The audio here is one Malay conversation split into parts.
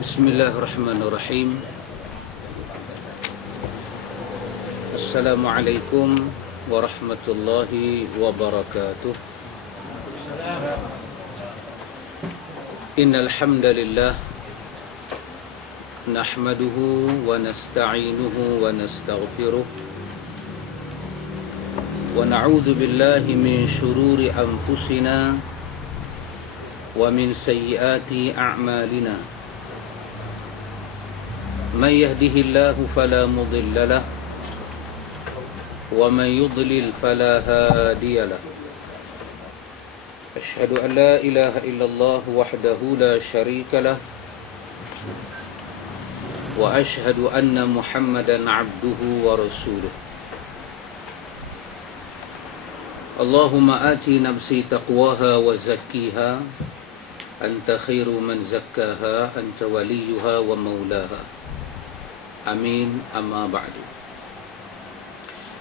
Bismillahirrahmanirrahim. Assalamualaikum warahmatullahi wabarakatuh. Innal hamdalillah nahmaduhu wa nasta'inuhu wa nastaghfiruh wa na'udzu billahi min shururi anfusina wa min sayyiati a'malina. من يهده الله فلا مضل له ومن يضلل فلا هادي له أشهد أن لا إله إلا الله وحده لا شريك له وأشهد أن محمدا عبده ورسوله اللهم آت نفسي تقواها وزكيها أنت خير من زكاها أنت وليها ومولاها Amin, amma ba'du.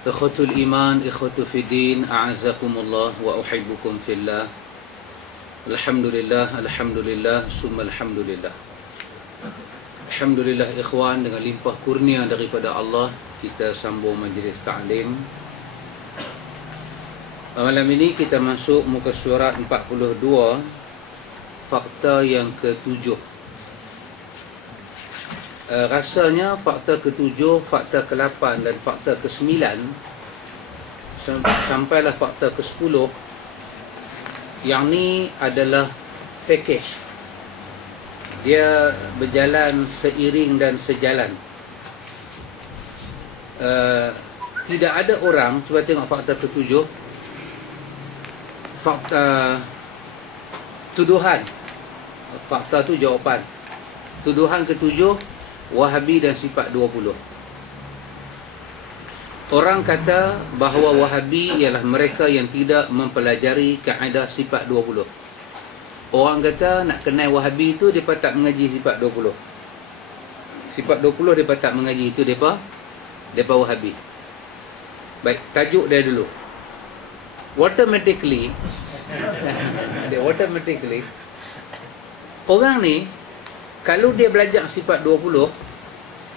Ikhwatul iman, ikhwatu fiddin, a'azakumullah wa uhibbukum fillah. Alhamdulillah, alhamdulillah, summa alhamdulillah. Alhamdulillah ikhwan, dengan limpah kurnia daripada Allah, kita sambung majlis ta'lim. Malam ini kita masuk muka surat 42, fakta yang ke-7. Rasanya fakta ke-7, fakta ke-8 dan fakta ke-9 sampailah fakta ke-10. Yang ni adalah package. Dia berjalan seiring dan sejalan. Tidak ada orang, cuba tengok fakta ke-7. Fakta tuduhan. Fakta tu jawapan. Tuduhan ke-7, Wahabi dan sifat 20. Orang kata bahawa Wahabi ialah mereka yang tidak mempelajari kaedah sifat 20. Orang kata nak kenal Wahabi itu mereka tak mengaji sifat 20. Sifat 20 mereka tak mengaji, itu mereka Wahabi. Baik, tajuk dia dulu. Automatically orang ni kalau dia belajar sifat 20,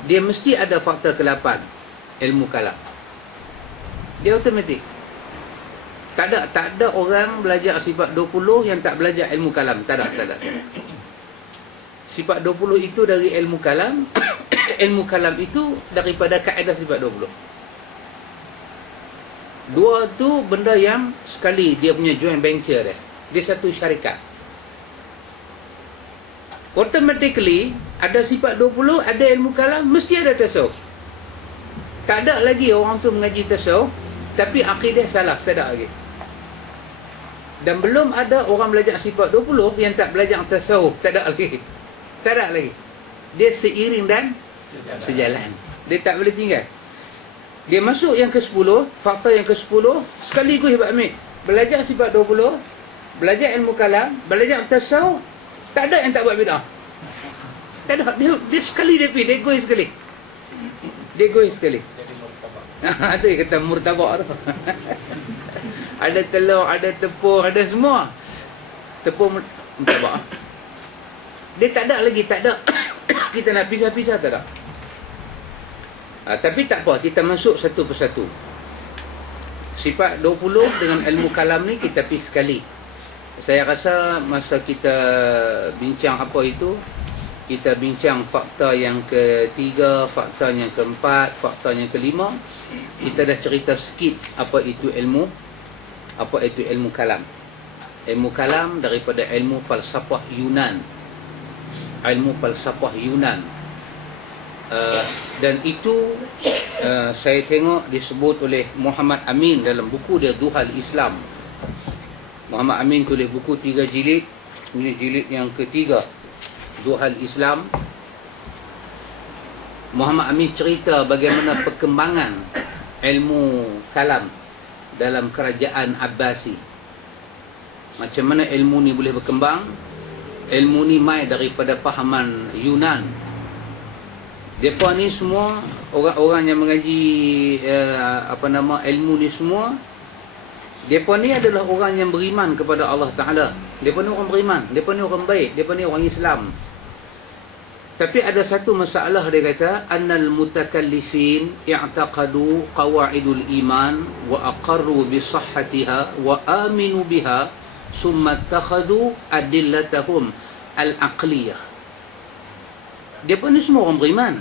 dia mesti ada fakta ke-8, ilmu kalam. Dia automatik. Tak ada orang belajar sifat 20 yang tak belajar ilmu kalam. Tak ada. Sifat 20 itu dari ilmu kalam. Ilmu kalam itu daripada kaedah sifat 20. Dua tu benda yang sekali dia punya joint venture dia. Dia satu syarikat. Automatically ada sifat 20, ada ilmu kalam, mesti ada tasawuf. Tak ada lagi orang tu mengaji tasawuf tapi akidah salah, tak ada lagi. Dan belum ada orang belajar sifat 20 yang tak belajar tasawuf, tak ada lagi. Tak ada lagi. Dia seiring dan sejalan. Dia tak boleh tinggal. Dia masuk yang ke-10, fakta yang ke-10, sekaligus ambil. Belajar sifat 20, belajar ilmu kalam, belajar tasawuf. Tak ada yang tak buat bid'ah. Tak ada. Dia sekali dia pergi. Dia goes sekali. Itu yang kata murtabak tu. Ada telur, ada tepung, ada semua. Tepung murtabak. Dia tak ada lagi. Tak ada. Kita nak pisah-pisah, tak ada. Tapi tak apa. Kita masuk satu persatu. Sifat 20 dengan ilmu kalam ni kita pergi sekali. Saya rasa masa kita bincang apa itu, kita bincang fakta yang ketiga, fakta yang keempat, fakta yang kelima, kita dah cerita sikit apa itu ilmu kalam. Ilmu kalam daripada ilmu falsafah Yunan. Ilmu falsafah Yunan. Dan itu saya tengok disebut oleh Muhammad Amin dalam buku dia Duhal Islam. Muhammad Amin tulis buku 3 jilid. Ini jilid yang ketiga, Duhal Islam. Muhammad Amin cerita bagaimana perkembangan ilmu kalam dalam kerajaan Abbasi. Macam mana ilmu ni boleh berkembang. Ilmu ni mai daripada pahaman Yunan. Mereka ni semua orang-orang yang mengaji ilmu ni semua, mereka ni adalah orang yang beriman kepada Allah Ta'ala. Mereka ni orang beriman, mereka ni orang baik, mereka ni orang Islam. Tapi ada satu masalah, dia kata annal mutakallifin i'taqadu qawaidul iman wa aqarru bi sihhatiha wa aminu biha summa ittakhadhu adillatahum al-aqliyah. Depa ni semua orang beriman.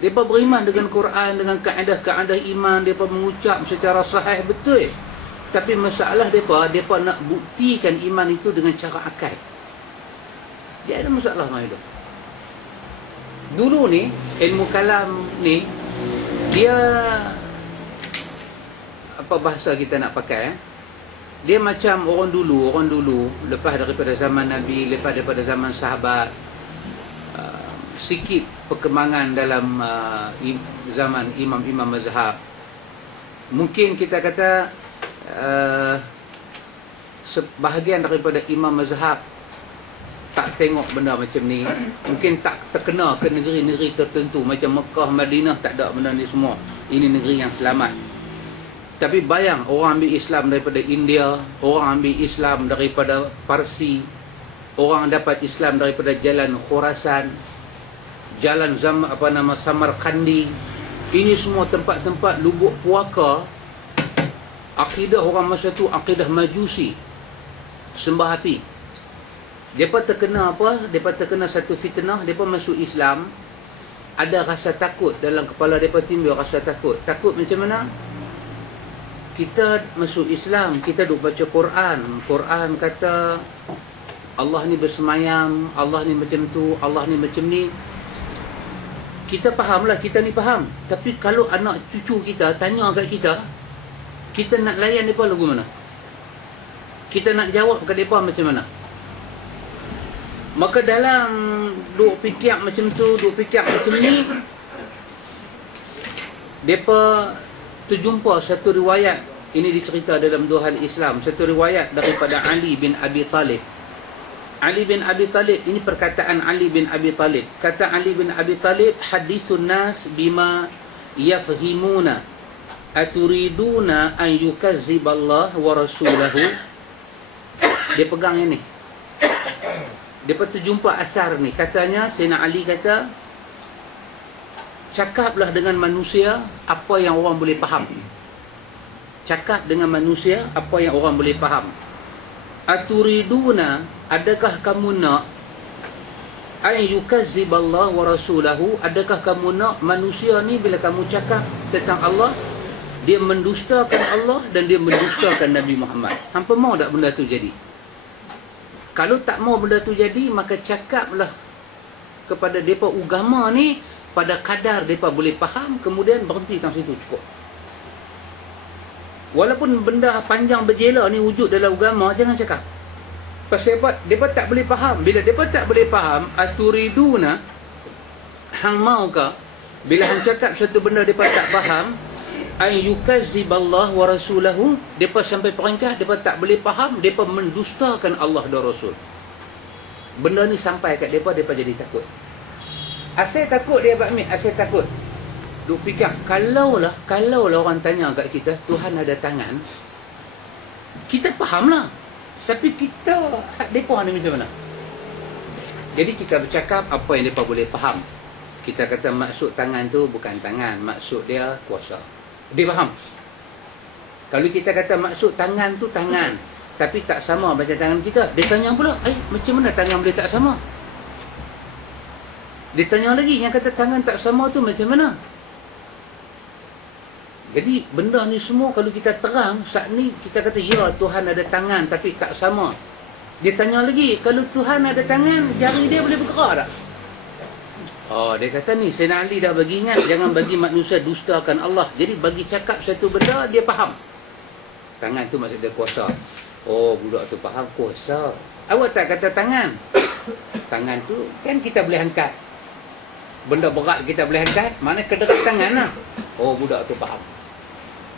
Depa beriman dengan Quran, dengan kaedah-kaedah iman, depa mengucap secara sahih betul. Tapi masalah depa nak buktikan iman itu dengan cara akal. Dia ada masalah dengan itu. Dulu ni ilmu kalam ni dia, apa bahasa kita nak pakai, dia macam orang dulu lepas daripada zaman Nabi, lepas daripada zaman sahabat, sikit perkembangan dalam zaman imam-imam mazhab. Mungkin kita kata sebahagian daripada imam mazhab tak tengok benda macam ni, mungkin tak terkena ke negeri-negeri tertentu macam Mekah, Madinah, tak ada benda ni semua. Ini negeri yang selamat. Tapi bayang, orang ambil Islam daripada India, orang ambil Islam daripada Parsi, orang dapat Islam daripada jalan Khurasan, jalan Samarkandi. Ini semua tempat-tempat lubuk puaka. Akidah orang masa tu akidah Majusi, sembah api. Depa terkena apa? Depa terkena satu fitnah. Depa masuk Islam, ada rasa takut dalam kepala depa, timbul rasa takut. Takut macam mana? Kita masuk Islam, kita duk baca Quran. Quran kata Allah ni bersemayam, Allah ni macam tu, Allah ni macam ni. Kita fahamlah, kita ni faham. Tapi kalau anak cucu kita tanya kat kita nak layan depa lagu mana? Kita nak jawab kat depa macam mana? Maka dalam duk fikir macam tu, duk fikir macam ni, depa terjumpa satu riwayat. Ini dicerita dalam Dua Hal Islam. Satu riwayat daripada Ali bin Abi Talib. Ali bin Abi Talib, ini perkataan Ali bin Abi Talib. Kata Ali bin Abi Talib, hadithun nas bima yafhimuna aturiduna an yukazziballah wa rasulahu. Dia pegang yang ni. Dia terjumpa asar ni. Katanya, Sayyidina Ali kata, cakaplah dengan manusia apa yang orang boleh faham. Cakap dengan manusia apa yang orang boleh faham. Aturiduna, adakah kamu nak ay yukazziballah wa rasulahu, adakah kamu nak manusia ni bila kamu cakap tentang Allah, dia mendustakan Allah dan dia mendustakan Nabi Muhammad? Hampa mau tak benda tu jadi? Kalau tak mau benda tu jadi, maka cakaplah kepada mereka agama ni pada kadar mereka boleh faham, kemudian berhenti sampai situ cukup. Walaupun benda panjang berjela ni wujud dalam agama, jangan cakap. Pasal mereka tak boleh faham. Bila mereka tak boleh faham, aturiduna, hang mau ke bila hang cakap satu benda mereka tak faham, ay yukazziballah wa rasulahu, depa sampai peringkat depa tak boleh faham, depa mendustakan Allah dan Rasul. Benda ni sampai kat depa, depa jadi takut. Asal takut dia Pak Mit, asal takut. Duk fikir, kalaulah orang tanya kat kita, Tuhan ada tangan, kita fahamlah. Tapi kita, depa ni macam mana? Jadi kita bercakap apa yang depa boleh faham. Kita kata maksud tangan tu bukan tangan, maksud dia kuasa. Dia faham. Kalau kita kata maksud tangan tu tangan, tapi tak sama macam tangan kita, dia tanya pula, macam mana tangan boleh tak sama? Dia tanya lagi, yang kata tangan tak sama tu macam mana? Jadi benda ni semua kalau kita terang, saat ni kita kata, ya Tuhan ada tangan tapi tak sama. Dia tanya lagi, kalau Tuhan ada tangan, jari dia boleh bergerak tak? Oh, dia kata ni, Sayyidina Ali dah bagi ingat, jangan bagi manusia dustakan Allah. Jadi bagi cakap satu benda, dia faham. Tangan tu maksud dia kuasa. Oh, budak tu faham kuasa. Awak tak kata tangan. Tangan tu kan kita boleh angkat. Benda berat kita boleh angkat, mana kedekat tangan lah. Oh, budak tu faham.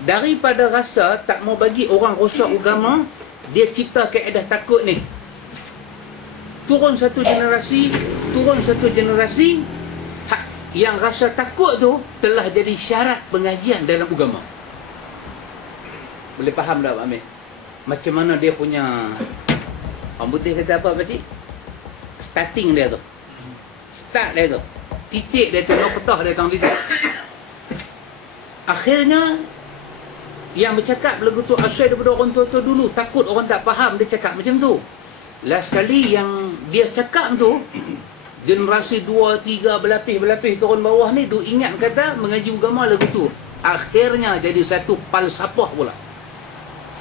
Daripada rasa tak mau bagi orang rosak agama, dia cipta kaedah takut ni. Turun satu generasi, yang rasa takut tu telah jadi syarat pengajian dalam agama. Boleh faham tak Pak Amir? Macam mana dia punya, orang putih kata apa Pak Cik? Starting dia tu. Start dia tu. Titik dia tu, noktah dia tu. Akhirnya yang bercakap lagu tu asal daripada orang tua-tua dulu, takut orang tak faham dia cakap macam tu. Last kali yang dia cakap tu, generasi 2, 3 berlapis-berlapis turun bawah ni duk ingat kata mengaji agama lagu tu. Akhirnya jadi satu falsafah pula.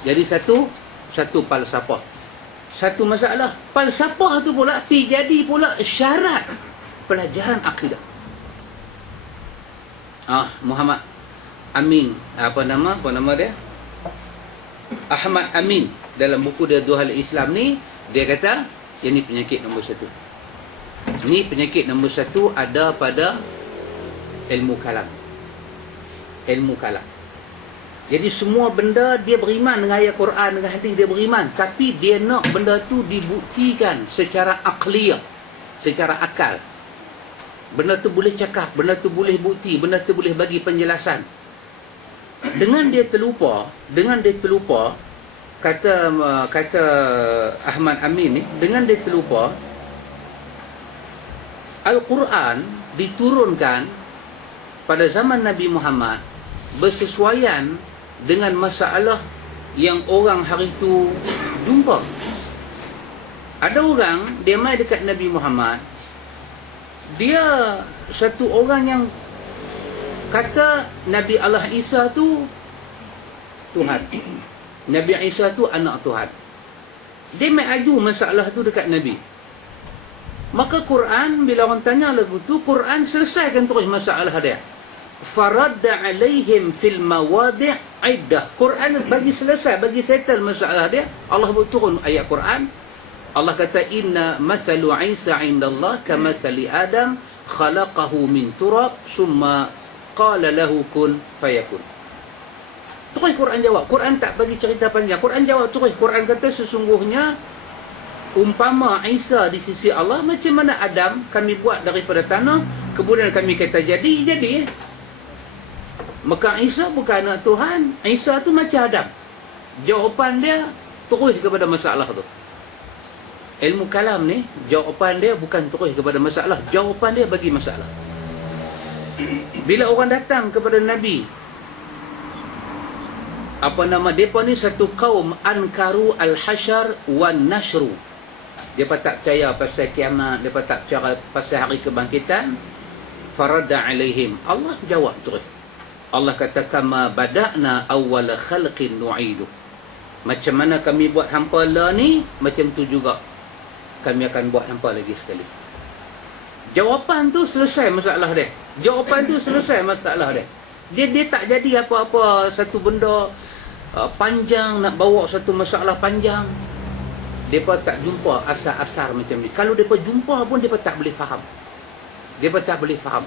Jadi satu falsafah. Satu masalah falsafah tu pula jadi pula syarat pelajaran akidah. Muhammad Amin, apa nama dia? Ahmad Amin dalam buku dia Duhal Islam ni, dia kata ini penyakit nombor 1. Ni penyakit nombor 1 ada pada ilmu kalam. Ilmu kalam. Jadi semua benda dia beriman dengan ayat Quran, dengan hadis dia beriman, tapi dia nak benda tu dibuktikan secara akliyah, secara akal. Benda tu boleh cakap, benda tu boleh bukti, benda tu boleh bagi penjelasan. Dengan dia terlupa, kata Ahmad Amin ni, dengan dia terlupa, Al-Quran diturunkan pada zaman Nabi Muhammad bersesuaian dengan masalah yang orang hari itu jumpa. Ada orang, dia mai dekat Nabi Muhammad, dia satu orang yang kata Nabi Allah Isa tu Tuhan. Nabi Isa tu anak Tuhan. Dia mai aju masalah tu dekat Nabi. Maka Quran, bila orang tanya lagu tu, Quran selesaikan terus masalah dia. Faradda alaihim fil mawadi' iddah. Quran bagi selesai, bagi settle masalah dia. Allah turun ayat Quran. Allah kata inna mathalu Isa indallah kamathali Adam khalaqahu min turab summa qala lahu kun fayakun. Terus Quran jawab. Quran tak bagi cerita panjang. Quran jawab terus. Quran kata sesungguhnya umpama Isa di sisi Allah macam mana Adam kami buat daripada tanah, kemudian kami kata jadi. Maka Isa bukan anak Tuhan. Isa tu macam Adam. Jawapan dia terus kepada masalah tu. Ilmu kalam ni, jawapan dia bukan terus kepada masalah. Jawapan dia bagi masalah. Bila orang datang kepada Nabi, apa nama mereka ni, satu kaum ankaru al-hasyar wan nashru. Mereka tak percaya pasal kiamat, mereka tak percaya pasal hari kebangkitan. Farada alaihim. Allah jawab terus. Allah kata kama bada'na awwala khalqin nu'idu. Macam mana kami buat hampa lah ni, macam tu juga kami akan buat hampa lagi sekali. Jawapan tu selesai masalah dia. Jawapan tu selesai masalah dia. Dia tak jadi apa-apa satu benda panjang, nak bawa satu masalah panjang. Mereka tak jumpa asar-asar macam ni. Kalau mereka jumpa pun, mereka tak boleh faham. Mereka tak boleh faham.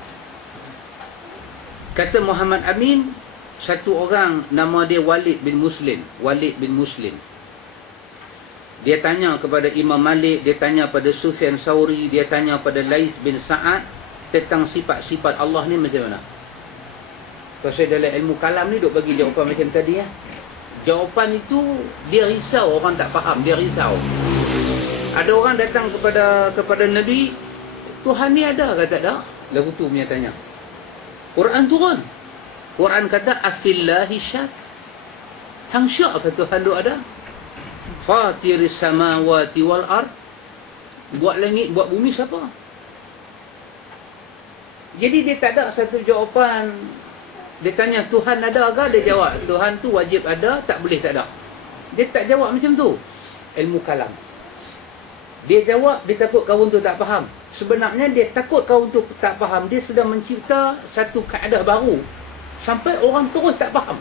Kata Muhammad Amin, satu orang nama dia Walid bin Muslim. Walid bin Muslim. Dia tanya kepada Imam Malik, dia tanya pada Sufyan Sauri, dia tanya pada Lais bin Sa'ad tentang sifat-sifat Allah ni macam mana. Pasal dalam ilmu kalam ni duk bagi jawapan macam tadi ya. Jawapan itu dia risau, orang tak faham, dia risau. Ada orang datang kepada Nabi, Tuhan ni ada ke tak ada? Lagu tu punya tanya. Quran turun. Quran kata afillahi syak. Hang syak ke Tuhan tu ada? Fatiris samawati wal ard. Buat langit, buat bumi siapa? Jadi dia tak ada satu jawapan. Dia tanya Tuhan ada ke? Dia jawab Tuhan tu wajib ada, tak boleh tak ada. Dia tak jawab macam tu. Ilmu kalam. Dia jawab, dia takut kawan tu tak faham. Sebenarnya dia takut kawan tu tak faham. Dia sedang mencipta satu kaedah baru sampai orang terus tak faham.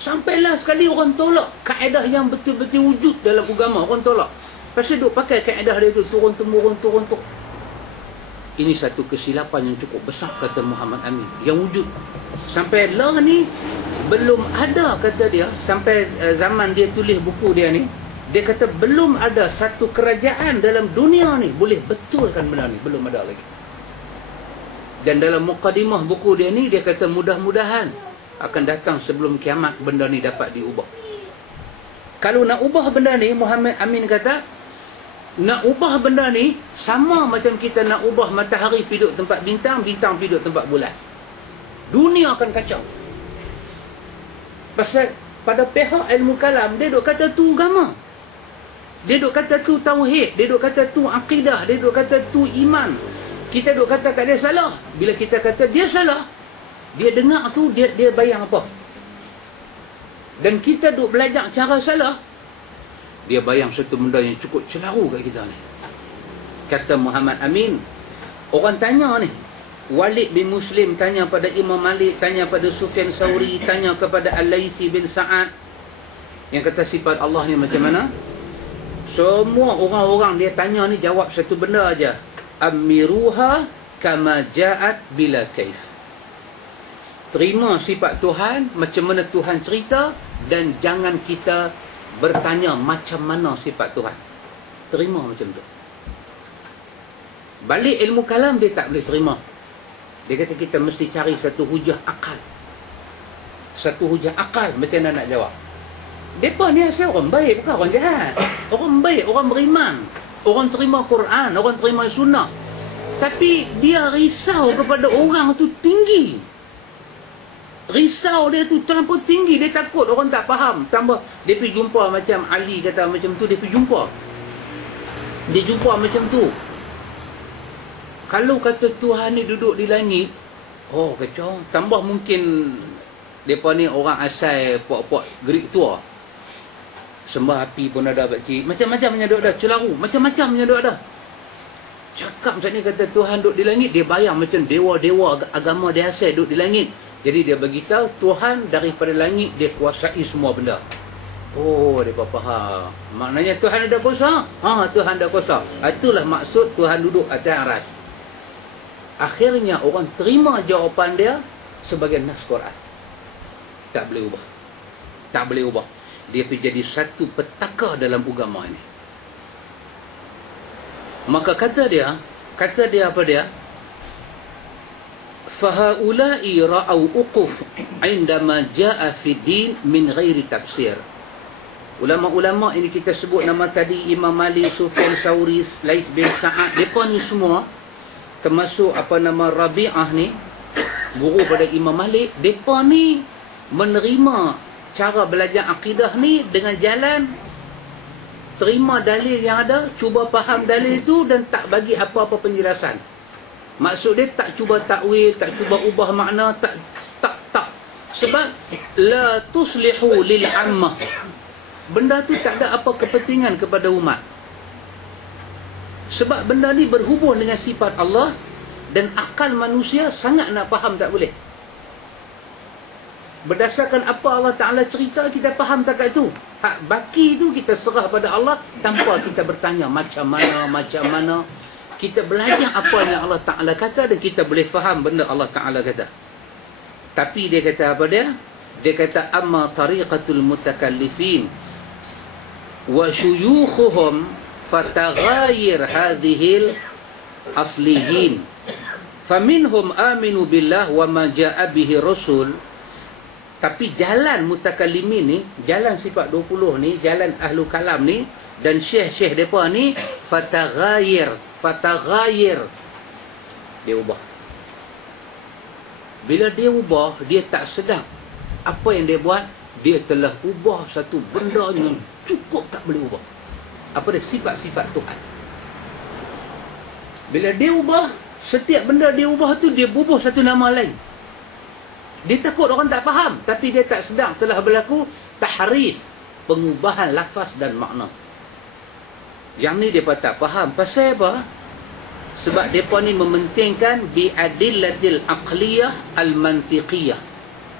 Sampailah sekali orang tolak kaedah yang betul-betul wujud dalam agama. Orang tolak. Pasal duk pakai kaedah dia tu turun-temurun. Ini satu kesilapan yang cukup besar, kata Muhammad Amin, yang wujud. Sampai lah ni belum ada, kata dia, sampai zaman dia tulis buku dia ni, dia kata belum ada satu kerajaan dalam dunia ni boleh betulkan benda ni. Belum ada lagi. Dan dalam mukadimah buku dia ni, dia kata mudah-mudahan akan datang sebelum kiamat benda ni dapat diubah. Kalau nak ubah benda ni, Muhammad Amin kata, Nak ubah benda ni sama macam kita nak ubah matahari pergi duduk tempat bintang, bintang pergi duduk tempat bulan. Dunia akan kacau. Pasal pada pihak ilmu kalam, dia duk kata tu agama. Dia duk kata tu tauhid, dia duk kata tu akidah, dia duk kata tu iman. Kita duk kata kat dia salah. Bila kita kata dia salah, dia dengar tu, dia bayang apa? Dan kita duk belajar cara salah, dia bayang satu benda yang cukup celaru kat kita ni. Kata Muhammad Amin, orang tanya ni, Walid bin Muslim tanya pada Imam Malik, tanya pada Sufyan Sauri, tanya kepada Al-Laythi bin Sa'ad, yang kata sifat Allah ni macam mana? Semua orang-orang dia tanya ni jawab satu benda aja. Amiruha kama ja'at bila kaif. Terima sifat Tuhan macam mana Tuhan cerita, dan jangan kita bertanya macam mana sifat Tuhan. Terima macam tu. Balik ilmu kalam dia tak boleh terima. Dia kata kita mesti cari satu hujah akal. Satu hujah akal macam mana nak jawab. Mereka ni asal orang baik, bukan orang jahat. Orang baik, orang beriman, orang terima Quran, orang terima sunnah. Tapi dia risau kepada orang tu tinggi. Risau dia tu terlampau tinggi. Dia takut orang tak faham. Tambah dia pergi jumpa macam Ali kata macam tu. Dia pergi jumpa. Dia jumpa macam tu. Kalau kata Tuhan ni duduk di langit, oh kacau. Tambah mungkin mereka ni orang asal puak-puak Greek tua. Sembah api pun ada pakcik. Macam-macam punya duduk dah. Celaru. Macam-macam punya duduk dah. Cakap macam ni kata Tuhan duduk di langit. Dia bayang macam dewa-dewa agama dia asal duduk di langit. Jadi dia beritahu Tuhan daripada langit dia kuasai semua benda. Oh, dia faham. Maknanya Tuhan ada kuasa. Tuhan ada kuasa. Itulah maksud Tuhan duduk atas aras. Akhirnya orang terima jawapan dia sebagai nas Quran. Tak boleh ubah. Tak boleh ubah. Dia pergi jadi satu petaka dalam agama ini. Maka kata dia apa dia? Fahaula'i ra'au uquf indama ja'a fi din min ghairi tafsir. Ulama-ulama ini kita sebut nama tadi, Imam Malik, Sufyan Sauri, Lais bin Sa'ad, mereka ni semua termasuk apa nama Rabi'ah ni, guru pada Imam Malik. Mereka ni menerima cara belajar akidah ni dengan jalan terima dalil yang ada, cuba faham dalil tu dan tak bagi apa-apa penjelasan. Maksud dia tak cuba takwil, tak cuba ubah makna, tak. Sebab la tuslihu lil ammah. Benda tu tak ada apa kepentingan kepada umat. Sebab benda ni berhubung dengan sifat Allah dan akal manusia sangat nak faham tak boleh. Berdasarkan apa Allah Ta'ala cerita, kita faham tak kat tu. Hak baki tu kita serah pada Allah tanpa kita bertanya macam mana. Kita belajar apa yang Allah Ta'ala kata dan kita boleh faham benda Allah Ta'ala kata. Tapi dia kata apa dia? Dia kata amma tariqatul mutakallifin wa syuyukhuhum fataghayir hadhil aslihin faminhum aminu billah wa ma ja'a bihi rasul. Tapi jalan mutakallimin ni, jalan sifat 20 ni, jalan ahlu kalam ni dan syekh-syekh mereka ni fataghayir, dia ubah. Bila dia ubah, dia tak sedar apa yang dia buat. Dia telah ubah satu benda yang cukup tak boleh ubah. Apa dia? Sifat-sifat Tuhan. Bila dia ubah, setiap benda dia ubah tu dia bubuh satu nama lain. Dia takut orang tak faham, tapi dia tak sedar telah berlaku tahrif, pengubahan lafaz dan makna. Yang ni dia tak faham. Pasal apa? Sebab mereka ni mementingkan biadillatil aqliyah al-mantiqiyah.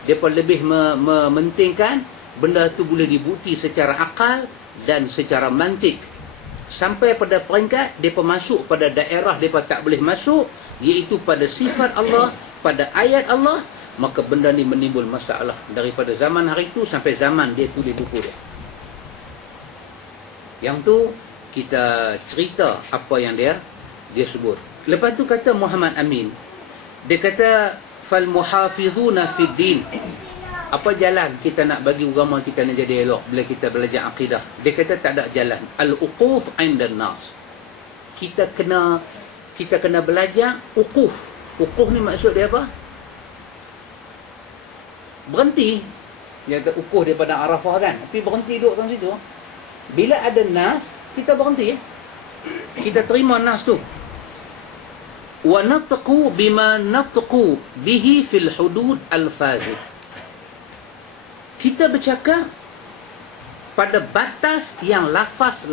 Mereka lebih mementingkan benda tu boleh dibukti secara akal dan secara mantik. Sampai pada peringkat mereka masuk pada daerah mereka tak boleh masuk, iaitu pada sifat Allah, pada ayat Allah. Maka benda ni menimbul masalah daripada zaman hari itu sampai zaman dia tulis buku dia. Yang tu kita cerita apa yang dia sebut. Lepas tu kata Muhammad Amin, dia kata fal muhafizuna fid din. Apa jalan kita nak bagi agama kita ni jadi elok bila kita belajar akidah? Dia kata tak ada jalan. Al-uquf 'indan nas. kita kena belajar uquf. Uquf ni maksud dia apa? Berhenti. Dia kata uquf daripada Arafah kan, tapi berhenti duduk kat situ. Bila ada nas, kita berhenti. Kita terima nas tu. Wa natqu bima natqu bihi fil hudud al-fazih. Kita bercakap pada batas yang lafaz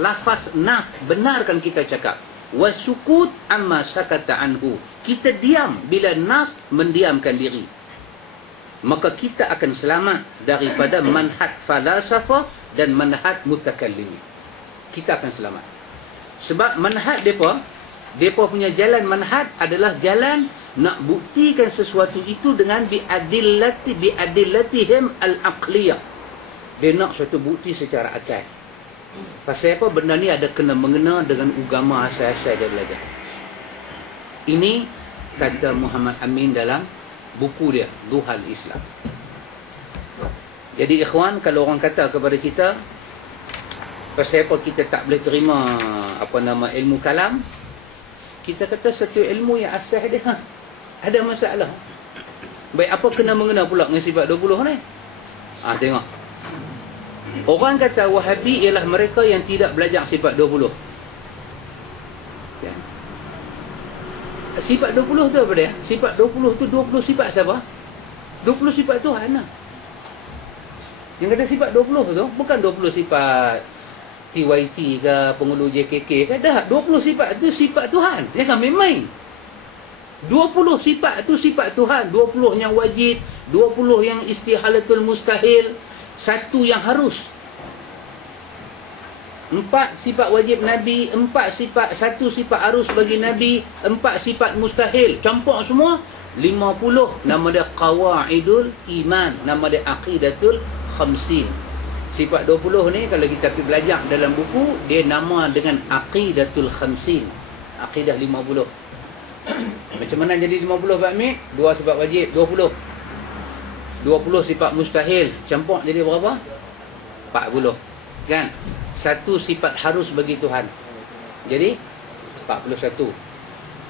nas benarkan kita cakap. Wa sukut amma sakata anhu. Kita diam bila nas mendiamkan diri. Maka kita akan selamat daripada manhaj falasafah dan manhaj mutakallimin. Kita akan selamat. Sebab manhaj depa punya jalan manhaj adalah jalan nak buktikan sesuatu itu dengan biadillatihim al-aqliyah. Dia nak suatu bukti secara akal. Pasal apa? Benda ni ada kena mengena dengan agama asal-asal dia belajar. Ini kata Muhammad Amin dalam buku dia, Duhal Islam. Jadi ikhwan, kalau orang kata kepada kita, pasal apa kita tak boleh terima ilmu kalam, kita kata satu ilmu yang asal dia ada masalah. Baik, apa kena mengena pula dengan sifat 20 ni? Tengok. Orang kata Wahabi ialah mereka yang tidak belajar sifat 20. Ya. Sifat 20 tu apa dia? Sifat 20 tu 20 sifat siapa? 20 sifat Tuhan lah. Yang kata sifat 20 tu bukan 20 sifat TYT ke pengulu JKK ke. Dah 20 sifat tu sifat Tuhan. Jangan main-main. 20 sifat tu sifat Tuhan. 20 yang wajib, 20 yang istihalatul mustahil, satu yang harus. 4 sifat wajib Nabi, 1 sifat harus bagi Nabi, 4 sifat mustahil. Campur semua 50. Nama dia Qawaidul Iman, nama dia Aqidatul Khamsin. Sifat 20 ni kalau kita pergi belajar dalam buku, dia nama dengan Aqidatul Khamsin. Aqidah 50. Macam mana jadi 50 Pak Amir? 2 sifat wajib 20. 20 sifat mustahil campur jadi berapa? 40. Kan? 1 sifat harus bagi Tuhan. Jadi 41.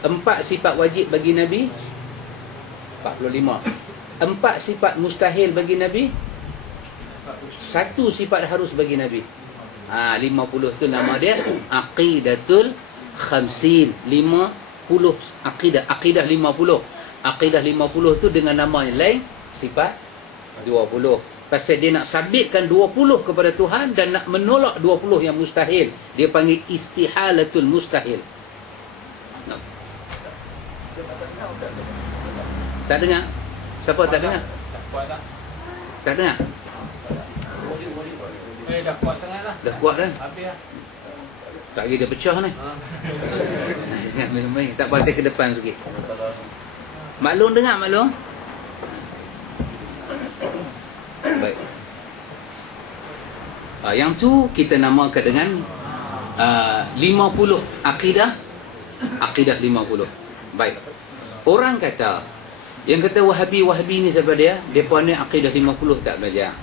4 sifat wajib bagi Nabi 45. 4 sifat mustahil bagi Nabi, 1 sifat harus bagi Nabi. 50 tu nama dia Aqidatul Khamsin. 50 Aqidah 50. Aqidah 50 tu dengan nama yang lain sifat 20. Pasal dia nak sabitkan 20 kepada Tuhan dan nak menolak 20 yang mustahil. Dia panggil istihalatul mustahil. Tak dengar? Siapa tak dengar? Tak dengar? Dah kuat sangat lah. Dah kuat dah? Habis lah. Tak lagi dia pecah ni. Jangan main-main. Tak pasal ke depan sikit. Maklum dengar maklum? Baik. Yang tu kita namakan dengan 50 akidah. Akidah 50. Baik. Orang kata, yang kata Wahabi ni siapa dia? Depa ni akidah 50 tak belajar.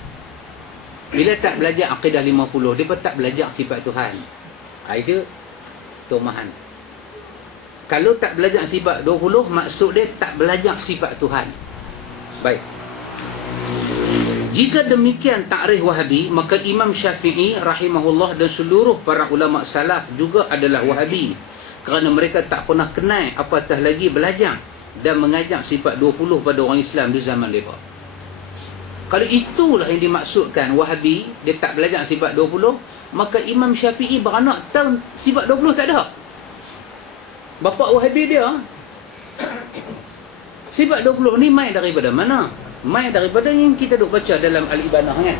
Bila tak belajar akidah 50, depa tak belajar sifat Tuhan. Itu tomahan. Kalau tak belajar sifat 20, maksud dia tak belajar sifat Tuhan. Baik. Jika demikian takrif Wahabi, maka Imam Syafi'i rahimahullah dan seluruh para ulama salaf juga adalah Wahabi. Kerana mereka tak pernah kenal apatah lagi belajar dan mengajar sifat 20 pada orang Islam di zaman mereka. Kalau itulah yang dimaksudkan Wahabi, dia tak belajar sifat 20, maka Imam Syafi'i beranak tahun sifat 20 tak ada. Bapa Wahabi dia sifat 20 ni main daripada mana? Main daripada yang kita duk baca dalam Al-Ibanah kan.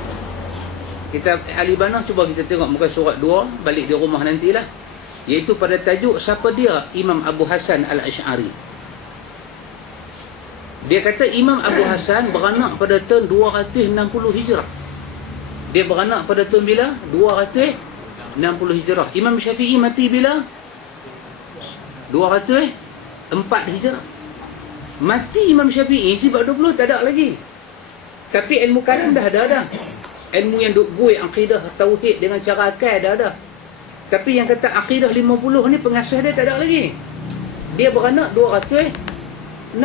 Kita Al-Ibanah cuba kita tengok muka surat 2 balik di rumah nantilah. Iaitu pada tajuk siapa dia Imam Abu Hasan Al-Asy'ari. Dia kata Imam Abu Hasan beranak pada tahun 260 Hijrah. Dia beranak pada tahun bila? 260 Hijrah. Imam Syafi'i mati bila? 204 Hijrah. Mati Imam Syafi'i sifat 20 tak ada lagi. Tapi ilmu kalam dah ada dah. Ilmu yang duk gui akidah tauhid dengan cara akal dah ada. Tapi yang kata akidah 50 ni pengasas dia tak ada lagi. Dia beranak 260.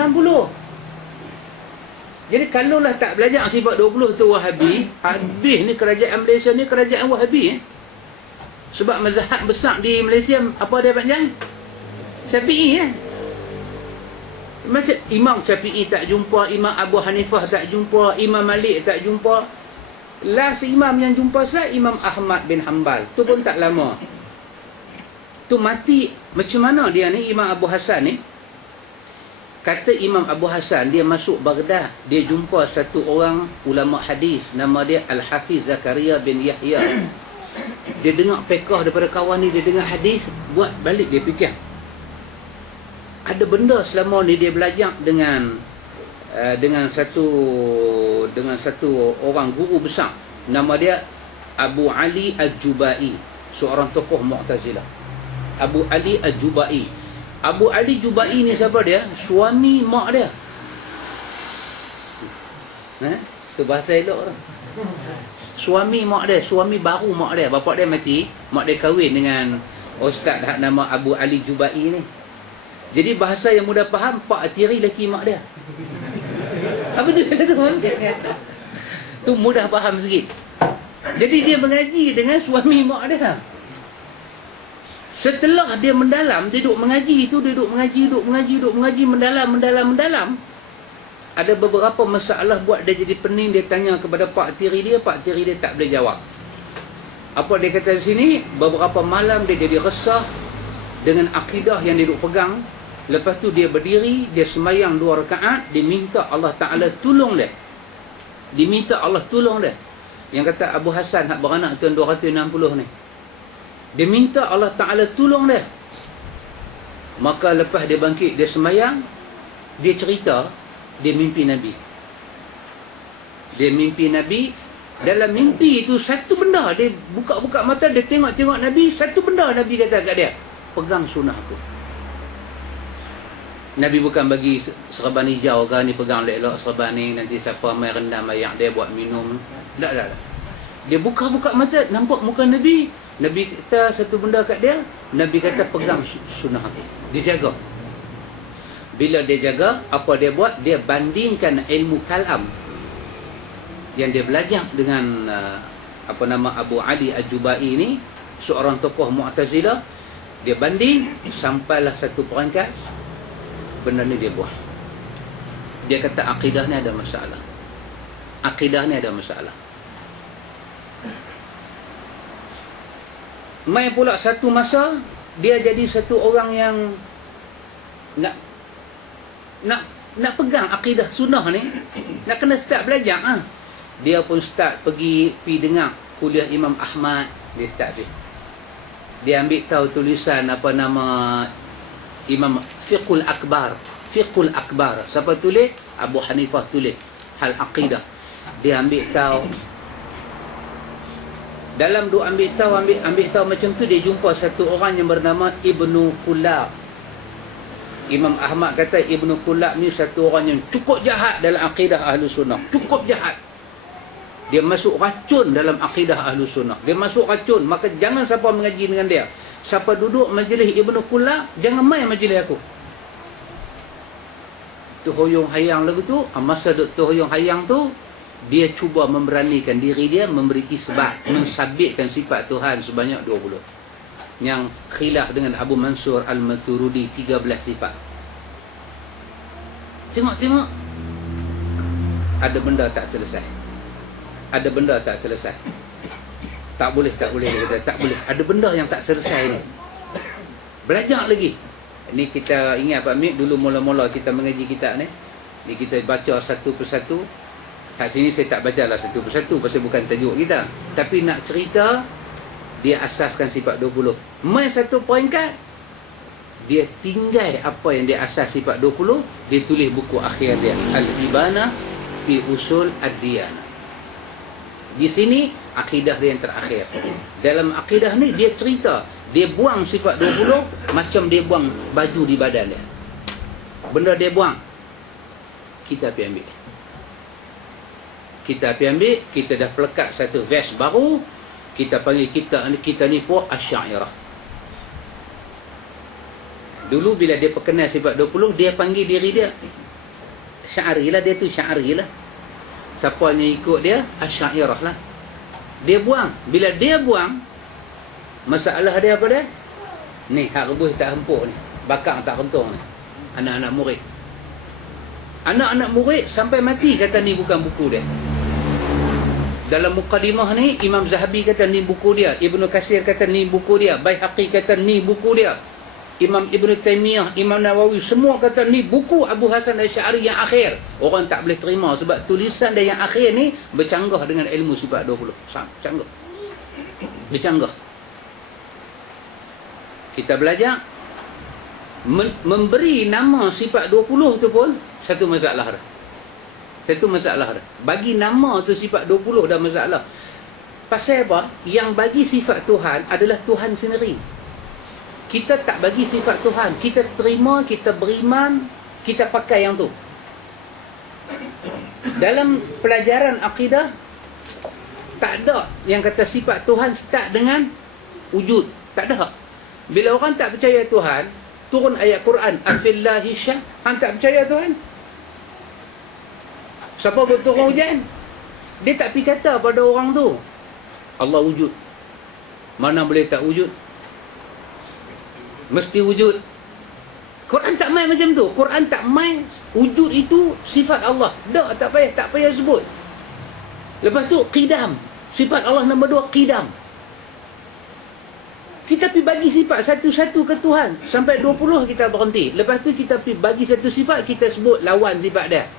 Jadi kalaulah tak belajar sifat 20 tu Wahabi, habis ni kerajaan Malaysia ni kerajaan Wahabi. Sebab mazhab besar di Malaysia apa dia panjang? Syafi'i . Macam Imam Syafi'i tak jumpa, Imam Abu Hanifah tak jumpa, Imam Malik tak jumpa. Last imam yang jumpa saya Imam Ahmad bin Hanbal. Tu pun tak lama. Tu mati macam mana dia ni Imam Abu Hasan ni? Kata Imam Abu Hasan, dia masuk Baghdad, dia jumpa satu orang ulama hadis, nama dia Al-Hafiz Zakaria bin Yahya. Dia dengar fiqh daripada kawan ni, dia dengar hadis, buat balik dia fikir. Ada benda selama ni dia belajar dengan satu orang guru besar, nama dia Abu Ali Al-Jubai, seorang tokoh Mu'tazilah. Abu Ali Al-Jubai. Abu Ali Jubai ni siapa dia? Suami mak dia. Itu bahasa elok lah. Suami mak dia, suami baru mak dia. Bapak dia mati, mak dia kahwin dengan ustaz nama Abu Ali Jubai ni. Jadi bahasa yang mudah faham, pak tiri laki mak dia. Apa tu? Tu mudah faham sikit. Jadi dia mengaji dengan suami mak dia. Setelah dia mendalam, dia duduk mengaji tu, dia duduk mengaji, mendalam. Ada beberapa masalah buat dia jadi pening, dia tanya kepada pak tiri dia tak boleh jawab. Apa dia kata di sini? Beberapa malam dia jadi resah dengan akidah yang dia duduk pegang. Lepas tu dia berdiri, dia sembahyang 2 rakaat, dia minta Allah Ta'ala tolong dia. Yang kata Abu Hasan hak beranak tahun 260 ni. Dia minta Allah Ta'ala tolong dia. Maka lepas dia bangkit, dia sembahyang, dia cerita, dia mimpi Nabi. Dalam mimpi itu satu benda, dia buka-buka mata, dia tengok-tengok Nabi, satu benda Nabi kata kat dia, pegang sunnah aku. Nabi bukan bagi serban hijau ke, ni pegang elok serban ni, nanti siapa main rendam ayak dia buat minum. Tak. Dia buka-buka mata, nampak muka Nabi. Nabi kata satu benda kat dia, Nabi kata pegang sunnah aku. Dia jaga. Bila dia jaga, apa dia buat? Dia bandingkan ilmu kalam yang dia belajar dengan Abu Ali Al-Jubai ni, seorang tokoh Mu'tazilah. Dia banding, sampailah satu perangkat, benda ni dia buat. Dia kata akidah ni ada masalah. Mai pula satu masa dia jadi satu orang yang nak pegang akidah sunnah ni, nak kena start belajar. Dia pun start pergi dengar kuliah Imam Ahmad. Dia start dia ambil tahu tulisan Imam Fiqhul Akbar. Siapa tulis? Abu Hanifah tulis hal akidah. Dia ambil tahu. Dalam duk ambil tahu macam tu, dia jumpa satu orang yang bernama Ibnu Kullab. Imam Ahmad kata Ibnu Kullab ni satu orang yang cukup jahat dalam akidah Ahlus Sunnah. Cukup jahat. Dia masuk racun dalam akidah Ahlus Sunnah. Dia masuk racun. Maka jangan siapa mengaji dengan dia. Siapa duduk majlis Ibnu Kullab, jangan main majlis aku. Tu hoyong hayang lagu tu. Masa duk tu hoyong hayang tu, dia cuba memberanikan diri dia, memberi sebab, mensabitkan sifat Tuhan sebanyak 20. Yang khilaf dengan Abu Mansur Al-Maturidi 13 sifat. Tengok. Ada benda tak selesai. Tak boleh dia kata, tak boleh. Ada benda yang tak selesai ni. Belajar lagi. Ni kita ingat Pak Mik, dulu mula-mula kita mengaji kitab ni. Ni kita baca satu persatu. Kat sini saya tak bacalah satu persatu pasal bukan tajuk kita. Tapi nak cerita, dia asaskan sifat 20. Main satu peringkat, dia tinggal apa yang dia asas sifat 20, dia tulis buku akhir dia, Al-Ibana fi Usul Ad-Diyanah. Di sini akidah dia yang terakhir. Dalam akidah ni dia cerita, dia buang sifat 20 macam dia buang baju di badan dia. Benda dia buang, kita pergi ambil. Kita dah pelekat satu vest baru. Kita panggil kita ni pun Asy'ariyah. Dulu bila dia perkenal sifat 20, dia panggil diri dia Sy'ari lah, dia tu Sy'ari lah. Siapa yang ikut dia, Asy'ariyah lah. Dia buang. Bila dia buang, masalah dia apa dia? Ni, hak rebus tak hempuk ni. Bakar tak kentung ni. Anak-anak murid. Anak-anak murid sampai mati kata ni bukan buku dia. Dalam Muqaddimah ni, Imam Zahabi kata ni buku dia. Ibnu Katsir kata ni buku dia. Baihaqi kata ni buku dia. Imam Ibn Taymiyah, Imam Nawawi, semua kata ni buku Abu Hasan Asy'ari yang akhir. Orang tak boleh terima sebab tulisan dia yang akhir ni bercanggah dengan ilmu sifat 20. Canggah. Bercanggah. Kita belajar memberi nama sifat 20 tu pun satu masalah dah. Satu masalah dah. Bagi nama tu sifat 20 dah masalah. Pasal apa? Yang bagi sifat Tuhan adalah Tuhan sendiri. Kita tak bagi sifat Tuhan. Kita terima, kita beriman, kita pakai yang tu. Dalam pelajaran akidah, tak ada yang kata sifat Tuhan start dengan wujud. Tak ada. Bila orang tak percaya Tuhan, turun ayat Quran, afillahi syah, hang tak percaya Tuhan? Siapa berturun hujan? Dia tak pergi kata pada orang tu, Allah wujud. Mana boleh tak wujud? Mesti wujud. Quran tak main macam tu. Quran tak main wujud itu sifat Allah. Dah, tak payah sebut. Lepas tu qidam. Sifat Allah nombor 2 qidam. Kita pergi bagi sifat satu-satu ke Tuhan. Sampai 20 kita berhenti. Lepas tu kita pergi bagi satu sifat, kita sebut lawan sifat dia.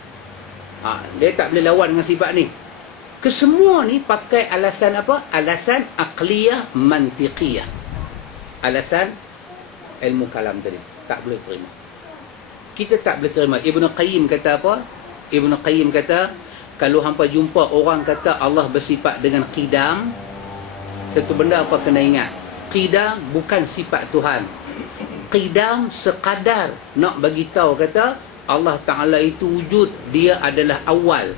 Dia tak boleh lawan dengan sifat ni. Kesemua ni pakai alasan apa? Alasan aqliyah mantiqiyah. Alasan ilmu kalam tadi. Tak boleh terima. Kita tak boleh terima. Ibn Qayyim kata apa? Ibn Qayyim kata, kalau hampa jumpa orang kata Allah bersifat dengan qidam, satu benda apa kena ingat. Qidam bukan sifat Tuhan. Qidam sekadar nak bagi tahu kata Allah Ta'ala itu wujud. Dia adalah awal.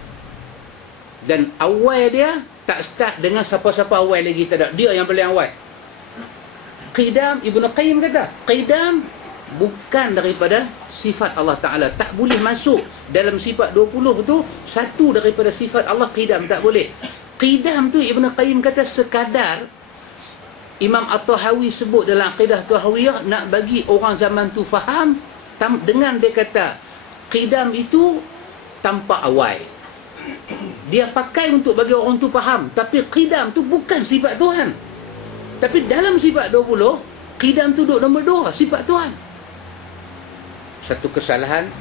Dan awal dia tak start dengan siapa-siapa awal lagi. Tak ada. Dia yang paling awal. Qidam, Ibn Qayyim kata, qidam bukan daripada sifat Allah Ta'ala. Tak boleh masuk dalam sifat 20 tu, satu daripada sifat Allah, qidam tak boleh. Qidam tu Ibn Qayyim kata sekadar Imam At-Tahawi sebut dalam Aqidah Tahawiyah, nak bagi orang zaman tu faham, dengan dia kata qidam itu tanpa awal. Dia pakai untuk bagi orang tu faham, tapi qidam tu bukan sifat Tuhan. Tapi dalam sifat 20, qidam tu duduk nombor 2, sifat Tuhan. Satu kesalahan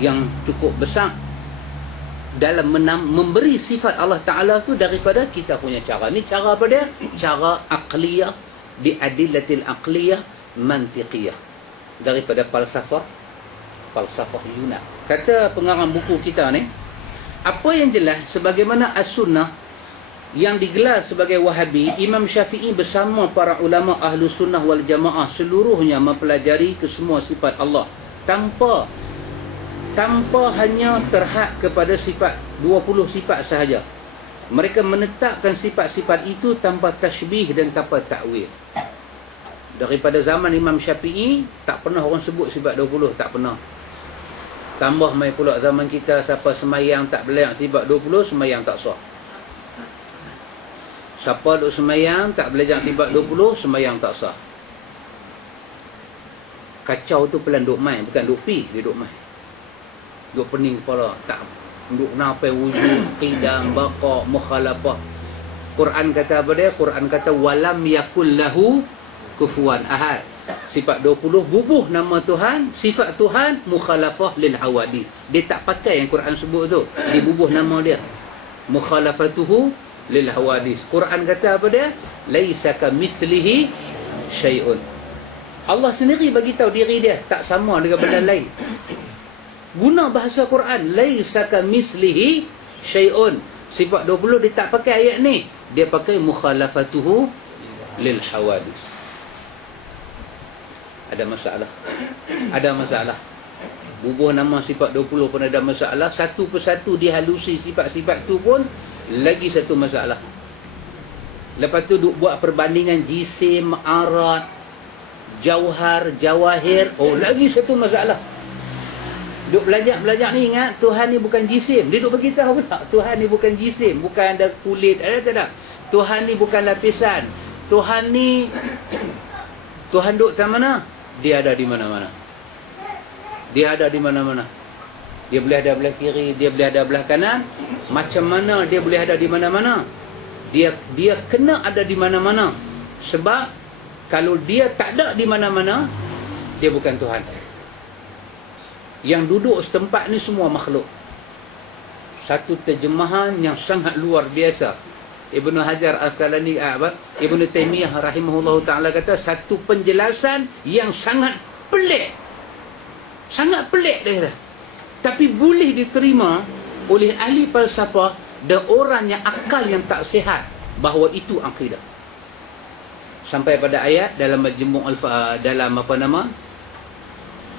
yang cukup besar dalam memberi sifat Allah Ta'ala tu daripada kita punya cara. Ni cara apa dia? Cara aqliyah, biadillatil aqliyah mantiqiyah. Daripada falsafah Yunan. Kata pengarang buku kita ni, apa yang jelas sebagaimana as-sunnah yang digelar sebagai Wahabi, Imam Syafi'i bersama para ulama ahlu sunnah wal jamaah seluruhnya mempelajari kesemua sifat Allah tanpa hanya terhad kepada sifat 20 sifat sahaja. Mereka menetapkan sifat-sifat itu tanpa tashbih dan tanpa ta'wil. Daripada zaman Imam Syafi'i tak pernah orang sebut sifat 20, tak pernah. Tambah mai pula zaman kita, siapa semayang tak belayak sifat 20, semayang tak sah. Siapa duk semayang tak belajar sifat 20, semayang tak sah. Kacau tu pelan duk main, bukan duk pi, dia duk main. Duk pening kepala, tak duk napai wujud, qidam, baqa, mukhalafah. Quran kata apa dia? Quran kata walam yakul lahu kufuwan ahad. Sifat 20 bubuh nama Tuhan, sifat Tuhan mukhalafah lil hawadith. Dia tak pakai yang Quran sebut tu, dia bubuh nama dia. Mukhalafatuhu lil hawadis. Quran kata apa dia? Laisa kamitslihi syai'un. Allah sendiri bagi tahu diri dia tak sama dengan benda lain. Guna bahasa Quran, laisa kamitslihi syai'un. Sifat 20 dia tak pakai ayat ni. Dia pakai mukhalafatuhu lil hawadis. Ada masalah. Ada masalah. Bubuh nama sifat 20 pun ada masalah. Satu persatu dihalusi sifat-sifat tu pun lagi satu masalah. Lepas tu duk buat perbandingan jisim, arad, jauhar, jawahir. Oh, lagi satu masalah. Duk belajar ni ingat Tuhan ni bukan jisim. Dia duk beritahu pula Tuhan ni bukan jisim, bukan ada kulit, ada tak ada. Tuhan ni bukan lapisan. Tuhan ni Tuhan duk kat mana? Dia ada di mana-mana. Dia ada di mana-mana. Dia boleh ada belah kiri, dia boleh ada belah kanan. Macam mana dia boleh ada di mana-mana? Dia kena ada di mana-mana. Sebab kalau dia tak ada di mana-mana, dia bukan Tuhan. Yang duduk setempat ni semua makhluk. Satu terjemahan yang sangat luar biasa. Ibnu Hajar Al-Asqalani, Ibnu Taimiyah rahimahullah ta'ala kata, satu penjelasan yang sangat pelik. Sangat pelik dia kata. Tapi boleh diterima oleh ahli falsafah dan orang yang akal yang tak sihat, bahawa itu akidah. Sampai pada ayat dalam majmu' dalam apa nama?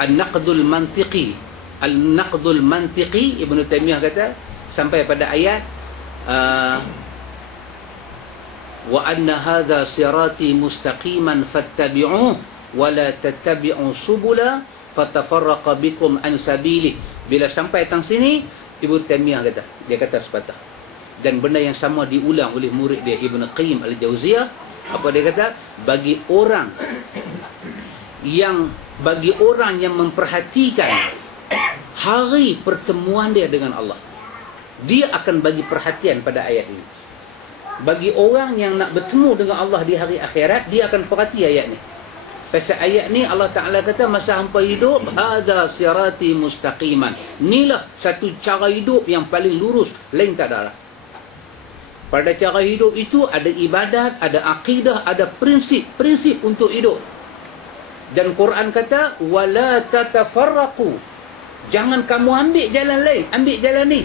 An-Naqdul Mantiqi. Al-Naqdul Mantiqi, Ibnu Taimiyah kata, sampai pada ayat wa anna hadha sirati mustaqiman fattabi'uh wa la tattabi'u subula fatafarraqa bikum an sabili. Bila sampai tang sini, Ibnu Taimiyah kata, dia kata sepatah. Dan benda yang sama diulang oleh murid dia Ibnu Qayyim Al-Jauziyah. Apa dia kata? Bagi orang yang memperhatikan hari pertemuan dia dengan Allah, dia akan bagi perhatian pada ayat ini. Bagi orang yang nak bertemu dengan Allah di hari akhirat, dia akan perhati ayat ni. Pasal ayat ni Allah Ta'ala kata, masa hampa hidup, hadza sirati mustaqiman. Inilah satu cara hidup yang paling lurus, lain tak ada lah. Pada cara hidup itu ada ibadat, ada akidah, ada prinsip untuk hidup. Dan Quran kata, wala tatafarraqu. Jangan kamu ambil jalan lain, ambil jalan ni.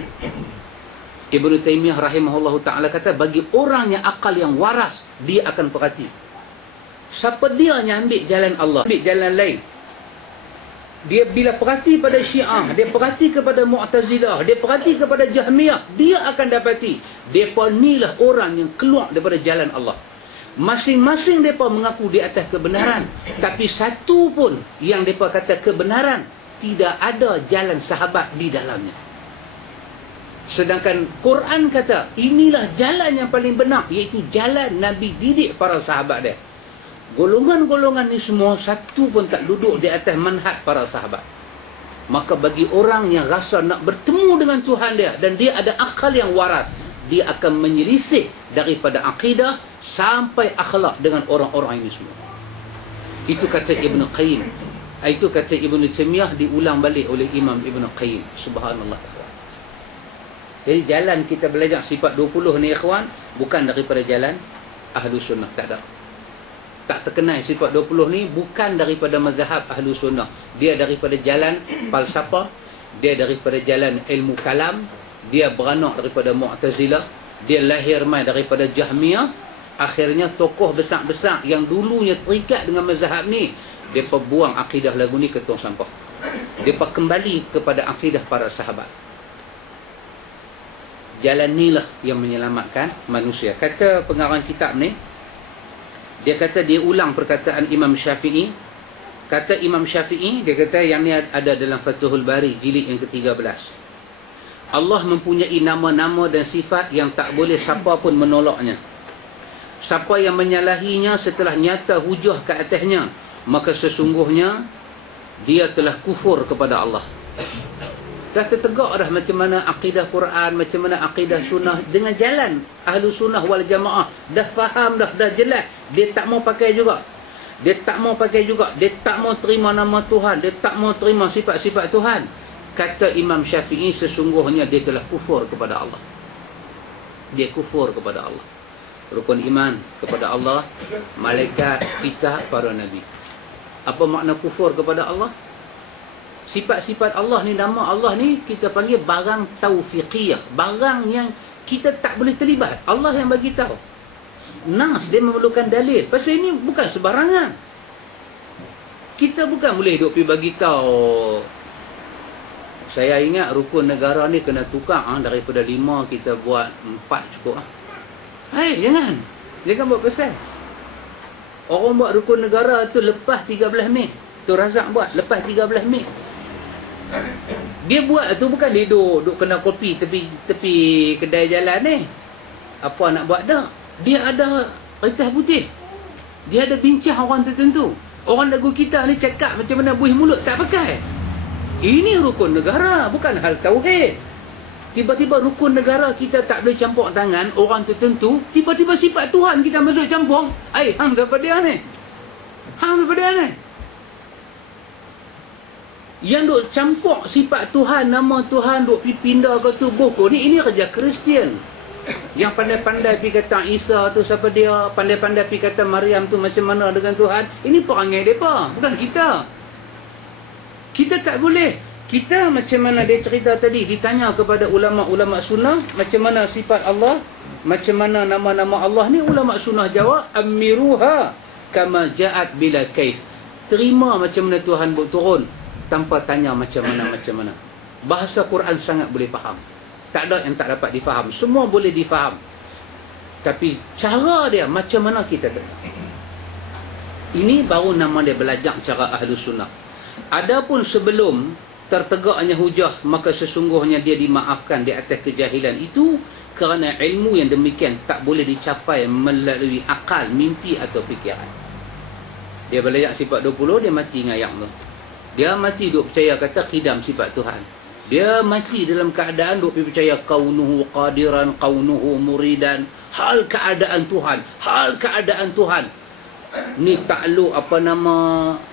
Ibnu Taimiyah rahimahullahu ta'ala kata, bagi orang yang akal yang waras, dia akan perhati. Siapa dia yang ambil jalan Allah, ambil jalan lain. Dia bila perhati pada Syiah, dia perhati kepada Mu'tazilah, dia perhati kepada Jahmiyah, dia akan dapati mereka inilah orang yang keluar daripada jalan Allah. Masing-masing mereka mengaku di atas kebenaran, tapi satu pun yang mereka kata kebenaran, tidak ada jalan sahabat di dalamnya. Sedangkan Quran kata, inilah jalan yang paling benar, iaitu jalan Nabi didik para sahabat dia. Golongan-golongan ni semua satu pun tak duduk di atas manhaj para sahabat. Maka bagi orang yang rasa nak bertemu dengan Tuhan dia, dan dia ada akal yang waras, dia akan menyelisih daripada akidah sampai akhlak dengan orang-orang ini semua. Itu kata Ibnu Qayyim. Itu kata Ibnu Taimiyah, diulang balik oleh Imam Ibnu Qayyim. Subhanallah. Jadi jalan kita belajar sifat 20 ni ikhwan, bukan daripada jalan Ahlus Sunnah, tak ada. Tak terkenal sifat 20 ni bukan daripada mazhab Ahlus Sunnah. Dia daripada jalan falsafah, dia daripada jalan ilmu kalam, dia beranak daripada Mu'tazilah, dia lahir mai daripada Jahmiyah. Akhirnya tokoh besar-besar yang dulunya terikat dengan mazhab ni, depa buang akidah lagu ni ke tong sampah. Depa kembali kepada akidah para sahabat. Jalan inilah yang menyelamatkan manusia. Kata pengarang kitab ni, dia kata, dia ulang perkataan Imam Syafi'i. Kata Imam Syafi'i, dia kata yang ni ada dalam Fathul Bari jilid yang ke-13. Allah mempunyai nama-nama dan sifat yang tak boleh siapa pun menolaknya. Siapa yang menyalahinya setelah nyata hujah ke atasnya, maka sesungguhnya dia telah kufur kepada Allah. Dah tertegak dah macam mana akidah Quran, macam mana akidah sunnah dengan jalan Ahlus Sunnah wal Jamaah. Dah faham dah jelas. Dia tak mau pakai juga. Dia tak mau pakai juga. Dia tak mau terima nama Tuhan. Dia tak mau terima sifat-sifat Tuhan. Kata Imam Syafi'i, sesungguhnya dia telah kufur kepada Allah. Dia kufur kepada Allah. Rukun iman kepada Allah, malaikat, kitab, para nabi. Apa makna kufur kepada Allah? Sifat-sifat Allah ni, nama Allah ni kita panggil barang taufiqiyah, barang yang kita tak boleh terlibat. Allah yang bagi tahu. Nas, dia memerlukan dalil. Pasal ini bukan sebarangan. Kita bukan boleh duk pergi bagi tahu. Saya ingat rukun negara ni kena tukar daripada 5 kita buat 4 cukup. Jangan. Jangan buat pasal. Orang buat rukun negara tu lepas 13 Mei. Tu Razak buat lepas 13 Mei. Dia buat tu bukan dia duduk kena kopi tepi kedai jalan ni. Apa nak buat dah? Dia ada kertas putih. Dia ada bincang orang tertentu. Orang lagu kita ni cakap macam mana buih mulut tak pakai. Ini rukun negara, bukan hal tauhid. Tiba-tiba rukun negara kita tak boleh campur tangan orang tertentu, tiba-tiba sifat Tuhan kita masuk campur. Hang daripada dia ni. Hang daripada dia ni. Yang duk campur sifat Tuhan, nama Tuhan duk pindah ke tubuh kau ni, ini kerja Kristian. Yang pandai-pandai pergi kata Isa tu siapa dia, pandai-pandai pergi kata Maryam tu macam mana dengan Tuhan, ini perangai mereka, bukan kita. Kita tak boleh. Kita macam mana dia cerita tadi, ditanya kepada ulama-ulama sunnah macam mana sifat Allah, macam mana nama-nama Allah ni, ulama sunnah jawab amiruha kama ja'at bila kaif. Terima macam mana Tuhan buat turun tanpa tanya macam mana. Bahasa Quran sangat boleh faham. Tak ada yang tak dapat difaham. Semua boleh difaham. Tapi cara dia macam mana kita tak. Ini baru nama dia belajar cara Ahlus Sunnah. Adapun sebelum tertegaknya hujah, maka sesungguhnya dia dimaafkan di atas kejahilan itu kerana ilmu yang demikian tak boleh dicapai melalui akal, mimpi atau fikiran. Dia belajar sifat 20, dia mati dengan ayat tu. Dia mati duk percaya kata khidam sifat Tuhan. Dia mati dalam keadaan duk percaya kaunuhu qadiran, kaunuhu muridan, hal keadaan Tuhan, hal keadaan Tuhan. Ni takluk apa nama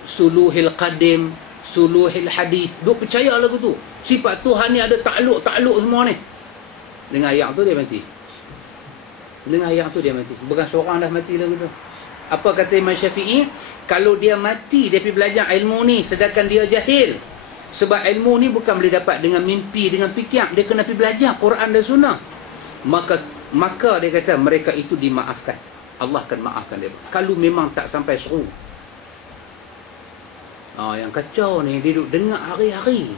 suluhil qadim, suluhil hadis. Duk percaya lagu tu. Sifat Tuhan ni ada takluk semua ni. Dengan ayat tu dia mati. Dengan ayat tu dia mati. Bukan seorang dah mati lagu tu. Apa kata Imam Syafi'i? Kalau dia mati, dia pergi belajar ilmu ni sedangkan dia jahil. Sebab ilmu ni bukan boleh dapat dengan mimpi, dengan fikir. Dia kena pergi belajar Quran dan Sunnah. Maka dia kata mereka itu dimaafkan. Allah akan maafkan dia. Kalau memang tak sampai seru. Yang kacau ni, dia duduk dengar hari-hari.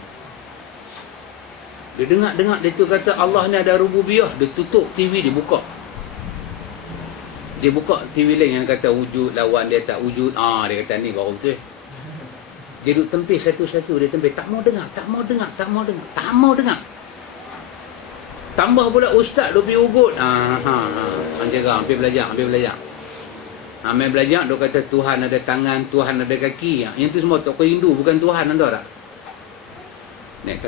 Dia dengar, dia tu kata Allah ni ada rububiyah. Dia tutup TV, dia buka. Dia buka TV lain yang kata wujud, lawan dia tak wujud. Dia kata ni baru betul. Dia duduk tempih satu-satu. Dia tempih. Tak mau dengar. Tambah pula ustaz dia pergi ugut. Hampir belajar. Ambil belajar, dia kata Tuhan ada tangan, Tuhan ada kaki. Yang tu semua tokoh Hindu, bukan Tuhan, anda tak? Naik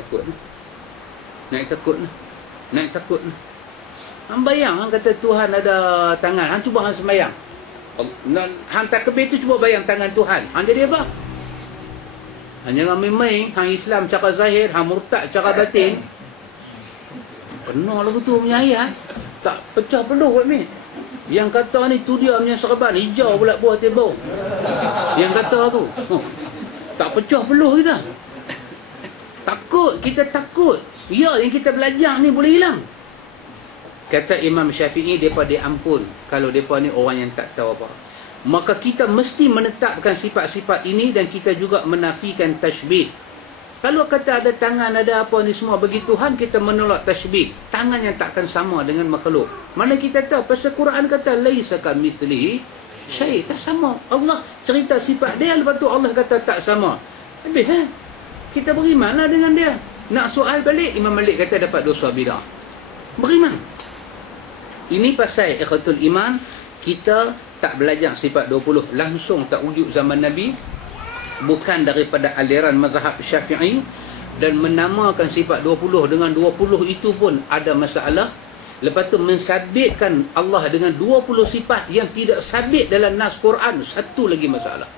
takut. Hang bayang, hang kata Tuhan ada tangan. Hang cuba hang sembayang. Hang takbir tu cuba bayang tangan Tuhan. Hang jadi apa? Hang jangan main-main. Hang Islam cara zahir, hang murtad cara batin. Kena lagu tu punya ayat. Tak pecah peluh buat min. Yang kata ni tu dia punya serban. Hijau pula buah tebau. Yang kata tu. Tak pecah peluh kita. Takut. Kita takut. Ya, yang kita belajar ni boleh hilang. Kata Imam Syafi'i, mereka diampun kalau mereka ni orang yang tak tahu apa. Maka kita mesti menetapkan sifat-sifat ini dan kita juga menafikan tashbih. Kalau kata ada tangan, ada apa ni semua bagi Tuhan, kita menolak tashbih. Tangan yang takkan sama dengan makhluk. Mana kita tahu? Pasal Quran kata laisa kamitslihi syai', tak sama. Allah cerita sifat dia, lepas tu Allah kata tak sama. Habis kita beriman lah dengan dia. Nak soal balik, Imam Malik kata dapat dosa bidah. Beriman. Ini pasal ikhwatul iman, kita tak belajar sifat 20 langsung tak wujud zaman Nabi, bukan daripada aliran mazhab Syafi'i, dan menamakan sifat 20 dengan 20 itu pun ada masalah. Lepas tu mensabitkan Allah dengan 20 sifat yang tidak sabit dalam nas Quran, satu lagi masalah.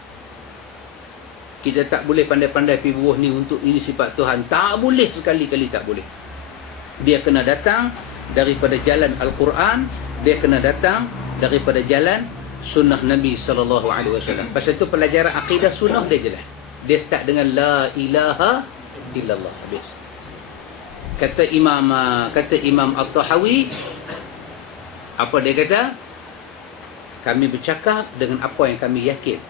Kita tak boleh pandai-pandai pergi buah ni untuk ini sifat Tuhan. Tak boleh, sekali-kali tak boleh. Dia kena datang daripada jalan Al-Quran, dia kena datang daripada jalan sunnah Nabi SAW. Pasal itu pelajaran akidah sunnah dia jelas. Dia start dengan la ilaha illallah. Habis. Kata Imam At-Tahawi, apa dia kata? Kami bercakap dengan apa yang kami yakin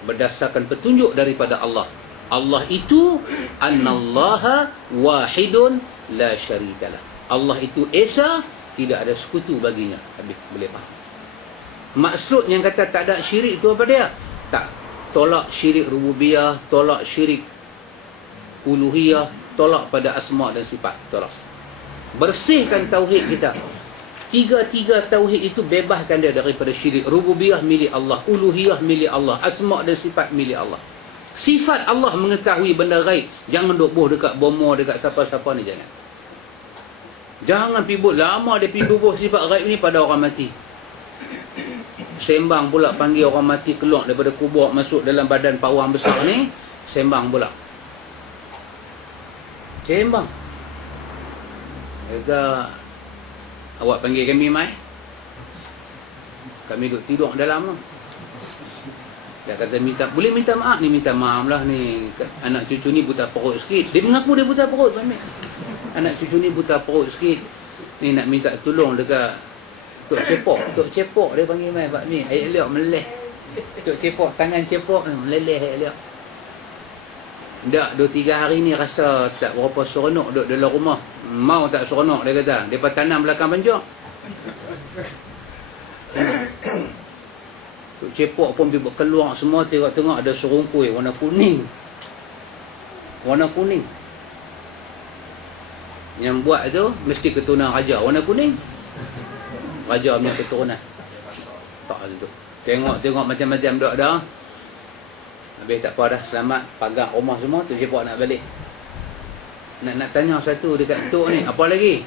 berdasarkan petunjuk daripada Allah. Allah itu annallaha wahidun la syarikalah. Allah itu esa, tidak ada sekutu baginya. Habis, boleh faham. Maksud yang kata tak ada syirik tu apa dia? Tak. Tolak syirik rububiyah, tolak syirik uluhiyah, tolak pada asma' dan sifat. Tolak. Bersihkan tauhid kita. Tiga-tiga tauhid itu bebaskan dia daripada syirik. Rububiyah milik Allah, uluhiyah milik Allah, asma' dan sifat milik Allah. Sifat Allah mengetahui benda gaib. Jangan duk buh dekat bomo, dekat siapa-siapa ni, jangan. Jangan pibut lama dia pibut sifat gaib ni pada orang mati. Sembang pula panggil orang mati keluar daripada kubur masuk dalam badan Pak Wang besar ni. Sembang pula. Sembang. Kata, awak panggil kami mai. Kami duduk tidur dalam tu. Dia kata boleh minta maaf ni, minta maaf lah ni. Anak cucu ni buta perut sikit. Dia mengaku dia buta perut. Anak cucu ni buta perut sikit. Ni nak minta tolong dekat Tok Cepok. Tok Cepok dia panggil mai Pak Mi. Air liok meleleh. Tok Cepok, tangan Cepok meleleh air liok. Tak, 2-3 hari ni rasa tak berapa seronok duduk dalam rumah. Mau tak seronok dia kata. Dia tanam belakang pancok. Tok Cepok pun pergi keluar semua, tengok-tengok ada serungkui warna kuning. Warna kuning. Yang buat tu mesti keturunan raja warna kuning. Raja punya keturunan. Tak tu. Tengok-tengok macam-macam dok dah. Habis tak apa dah, selamat pagar rumah semua tu Cepok nak balik. Nak tanya satu dekat tok ni, apa lagi?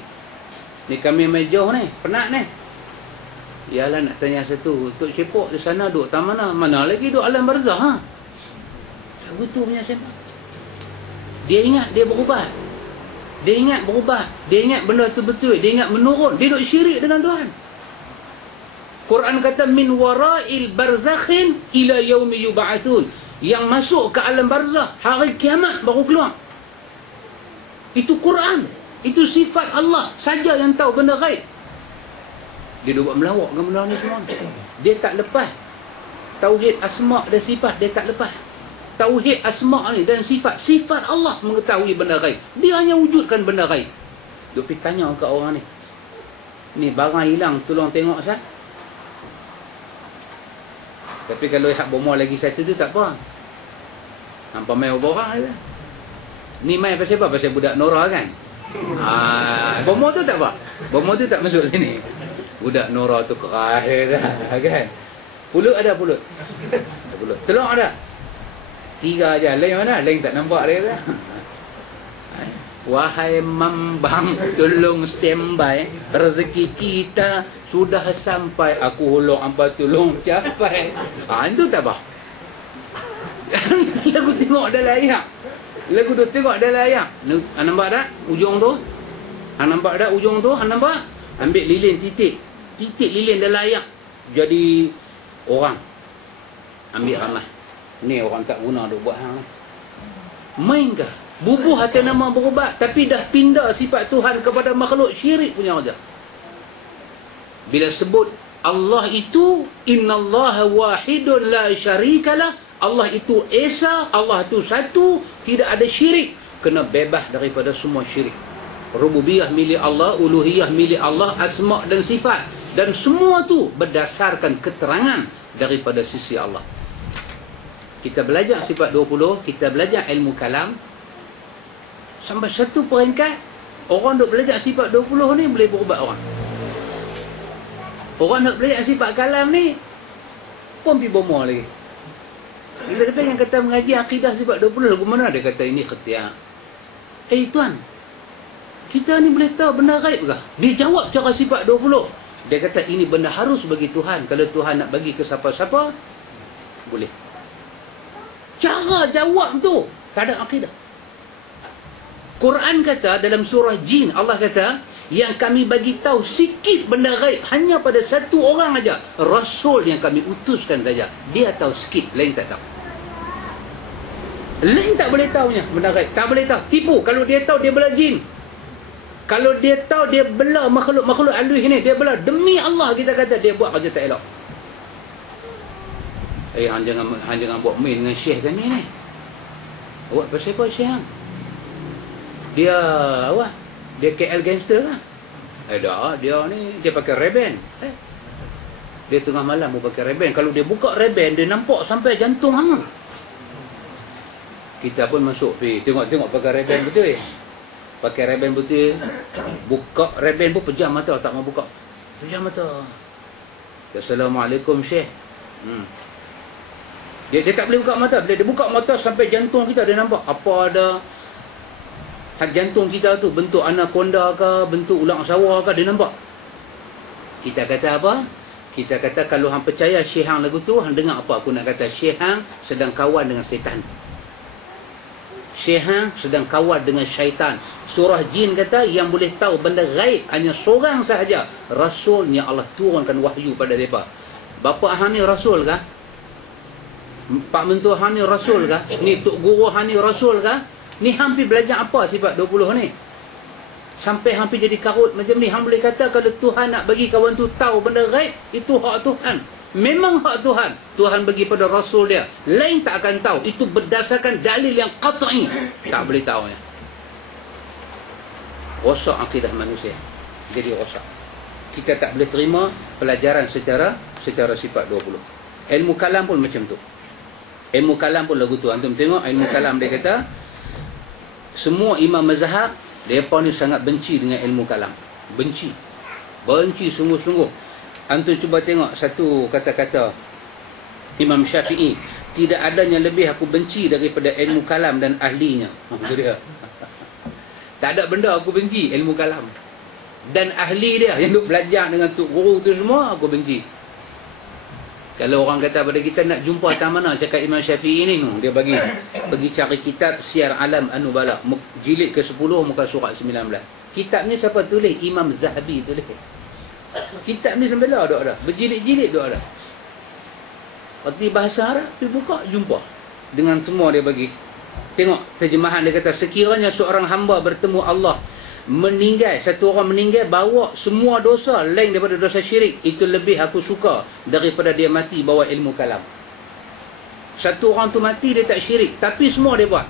Ni kami mejoh ni, penat ni. Yalah nak tanya satu, Tok Cepok di sana duduk tak mana? Mana lagi duduk alam barzah ha? Betul punya Cepok. Dia ingat dia berubah. Dia ingat berubah. Dia ingat benda tu betul. Dia ingat menurun. Dia duduk syirik dengan Tuhan. Quran kata min wara'il barzakhin ila yaumi yub'atsun. Yang masuk ke alam barzah hari kiamat baru keluar. Itu Quran. Itu sifat Allah saja yang tahu benda gaib. Dia buat melawak dengan benda ni semua. Dia tak lepas tauhid asma' dan sifat. Dia tak lepas tauhid asma' ni dan sifat. Sifat Allah mengetahui benda gaib. Dia hanya wujudkan benda gaib. Duk pergi tanya kat orang ni. Ni barang hilang, tolong tengok sah. Tapi kalau hak bomo lagi satu tu tak apa. Hampa main orang je. Ni main pasal apa? Pasal budak Nora kan? Bomo tu tak apa. Bomo tu tak masuk sini. Budak Nora tu keras dah kan? Pulut ada pulut. Ada pulut. Telur ada. 3 aja. Lain mana? Lain tak nampak dia dah. Wahai mambang, tolong standby. Rezeki kita sudah sampai. Aku hulur hamba tolong capai. Itu tak apa. Lagu tengok dalam ayat. Lagu tu tengok dalam ayat. Nampak tak ujung tu? Nampak tak ujung tu? Nampak? Ambil lilin titik. Titik lilin dalam ayat. Jadi orang. Ambil ramah. Ni orang tak guna duk buat hang. Main ke? Bubuh atas nama berubat tapi dah pindah sifat Tuhan kepada makhluk, syirik punya raja. Bila sebut Allah itu innallaha wahidun la syarikalah, Allah itu esa, Allah itu satu, tidak ada syirik, kena bebas daripada semua syirik. Rububiyah milik Allah, uluhiyah milik Allah, asma' dan sifat, dan semua tu berdasarkan keterangan daripada sisi Allah. Kita belajar sifat 20, kita belajar ilmu kalam. Sampai satu peringkat, orang duk belajar sifat 20 ni boleh berubat orang. Orang nak belajar sifat kalam ni pun pergi bomo lagi. Kita kata yang kata mengaji akidah sifat 20 lagu mana? Dia kata ini khatiar. Tuan, kita ni boleh tahu benda gaib ke? Dia jawab cara sifat 20. Dia kata ini benda harus bagi Tuhan. Kalau Tuhan nak bagi ke siapa-siapa, boleh. Cara jawab tu tak ada akidah. Quran kata dalam surah Jin, Allah kata yang kami bagi tahu sikit benda gaib hanya pada satu orang aja, Rasul yang kami utuskan saja. Dia tahu sikit, lain tak tahu. Lain tak boleh tahunya benda gaib, tak boleh tahu. Tipu. Kalau dia tahu dia bela jin. Kalau dia tahu dia bela makhluk-makhluk halus ni, dia bela, demi Allah kita kata dia buat kerja tak elok. Hang jangan buat main dengan syekh kami ni. Awak pasal apa syekh hang? Dia apa? Dia KL gangster lah. Dah, dia ni dia pakai Ray-Ban. Dia tengah malam mau pakai reben. Kalau dia buka reben, dia nampak sampai jantung hang. Kita pun masuk pergi tengok-tengok pakai reben betul. Pakai reben betul. Buka reben pun pejam mata, tak mau buka. Pejam mata. Assalamualaikum Syekh. Dia tak boleh buka mata. Bila dia buka mata sampai jantung kita, dia nampak apa ada jantung kita tu bentuk anaconda ke, bentuk ulang sawah ke, dia nampak. Kita kata apa? Kita kata kalau hang percaya Syekh hang lagu tu, hang dengar apa aku nak kata. Syekh hang sedang kawan dengan syaitan. Syekh hang sedang kawan dengan syaitan. Surah Jin kata yang boleh tahu benda gaib hanya seorang sahaja, Rasul yang Allah turunkan wahyu pada mereka. Bapa hang ni Rasul kah? Pak mentua hang ni Rasul kah? Ni tok guru hang ni Rasul kah? Ni hampir belajar apa sifat 20 ni? Sampai hampir jadi karut macam ni. Hang boleh kata kalau Tuhan nak bagi kawan tu tahu benda gaib, itu hak Tuhan. Memang hak Tuhan. Tuhan bagi pada Rasul dia. Lain tak akan tahu. Itu berdasarkan dalil yang qat'i. Tak boleh tahu ya. Rosak akidah manusia. Jadi rosak. Kita tak boleh terima pelajaran secara sifat 20. Ilmu kalam pun macam tu. Ilmu kalam pun lagu tu. Antum tengok ilmu kalam dia kata semua imam mazhab mereka ni sangat benci dengan ilmu kalam. Benci sungguh-sungguh. Antum cuba tengok satu kata-kata Imam Syafi'i. Tidak ada yang lebih aku benci daripada ilmu kalam dan ahlinya. Tak ada benda aku benci ilmu kalam. Dan ahli dia yang duk belajar dengan tok guru tu semua aku benci. Kalau orang kata pada kita nak jumpa tak mana cakap Imam Syafi'i ni, dia bagi pergi cari kitab Syiar Alam An-Nubala jilid ke-10 muka surat 19. Kitab ni siapa tulis? Imam Zahabi tulis. Kitab ni sampai lah ada. Berjilid-jilid ada. Erti bahasa Arab dia buka jumpa dengan semua dia bagi. Tengok terjemahan dia kata sekiranya seorang hamba bertemu Allah meninggal, satu orang meninggal bawa semua dosa lain daripada dosa syirik, itu lebih aku suka daripada dia mati bawa ilmu kalam. Satu orang tu mati dia tak syirik, tapi semua dia buat.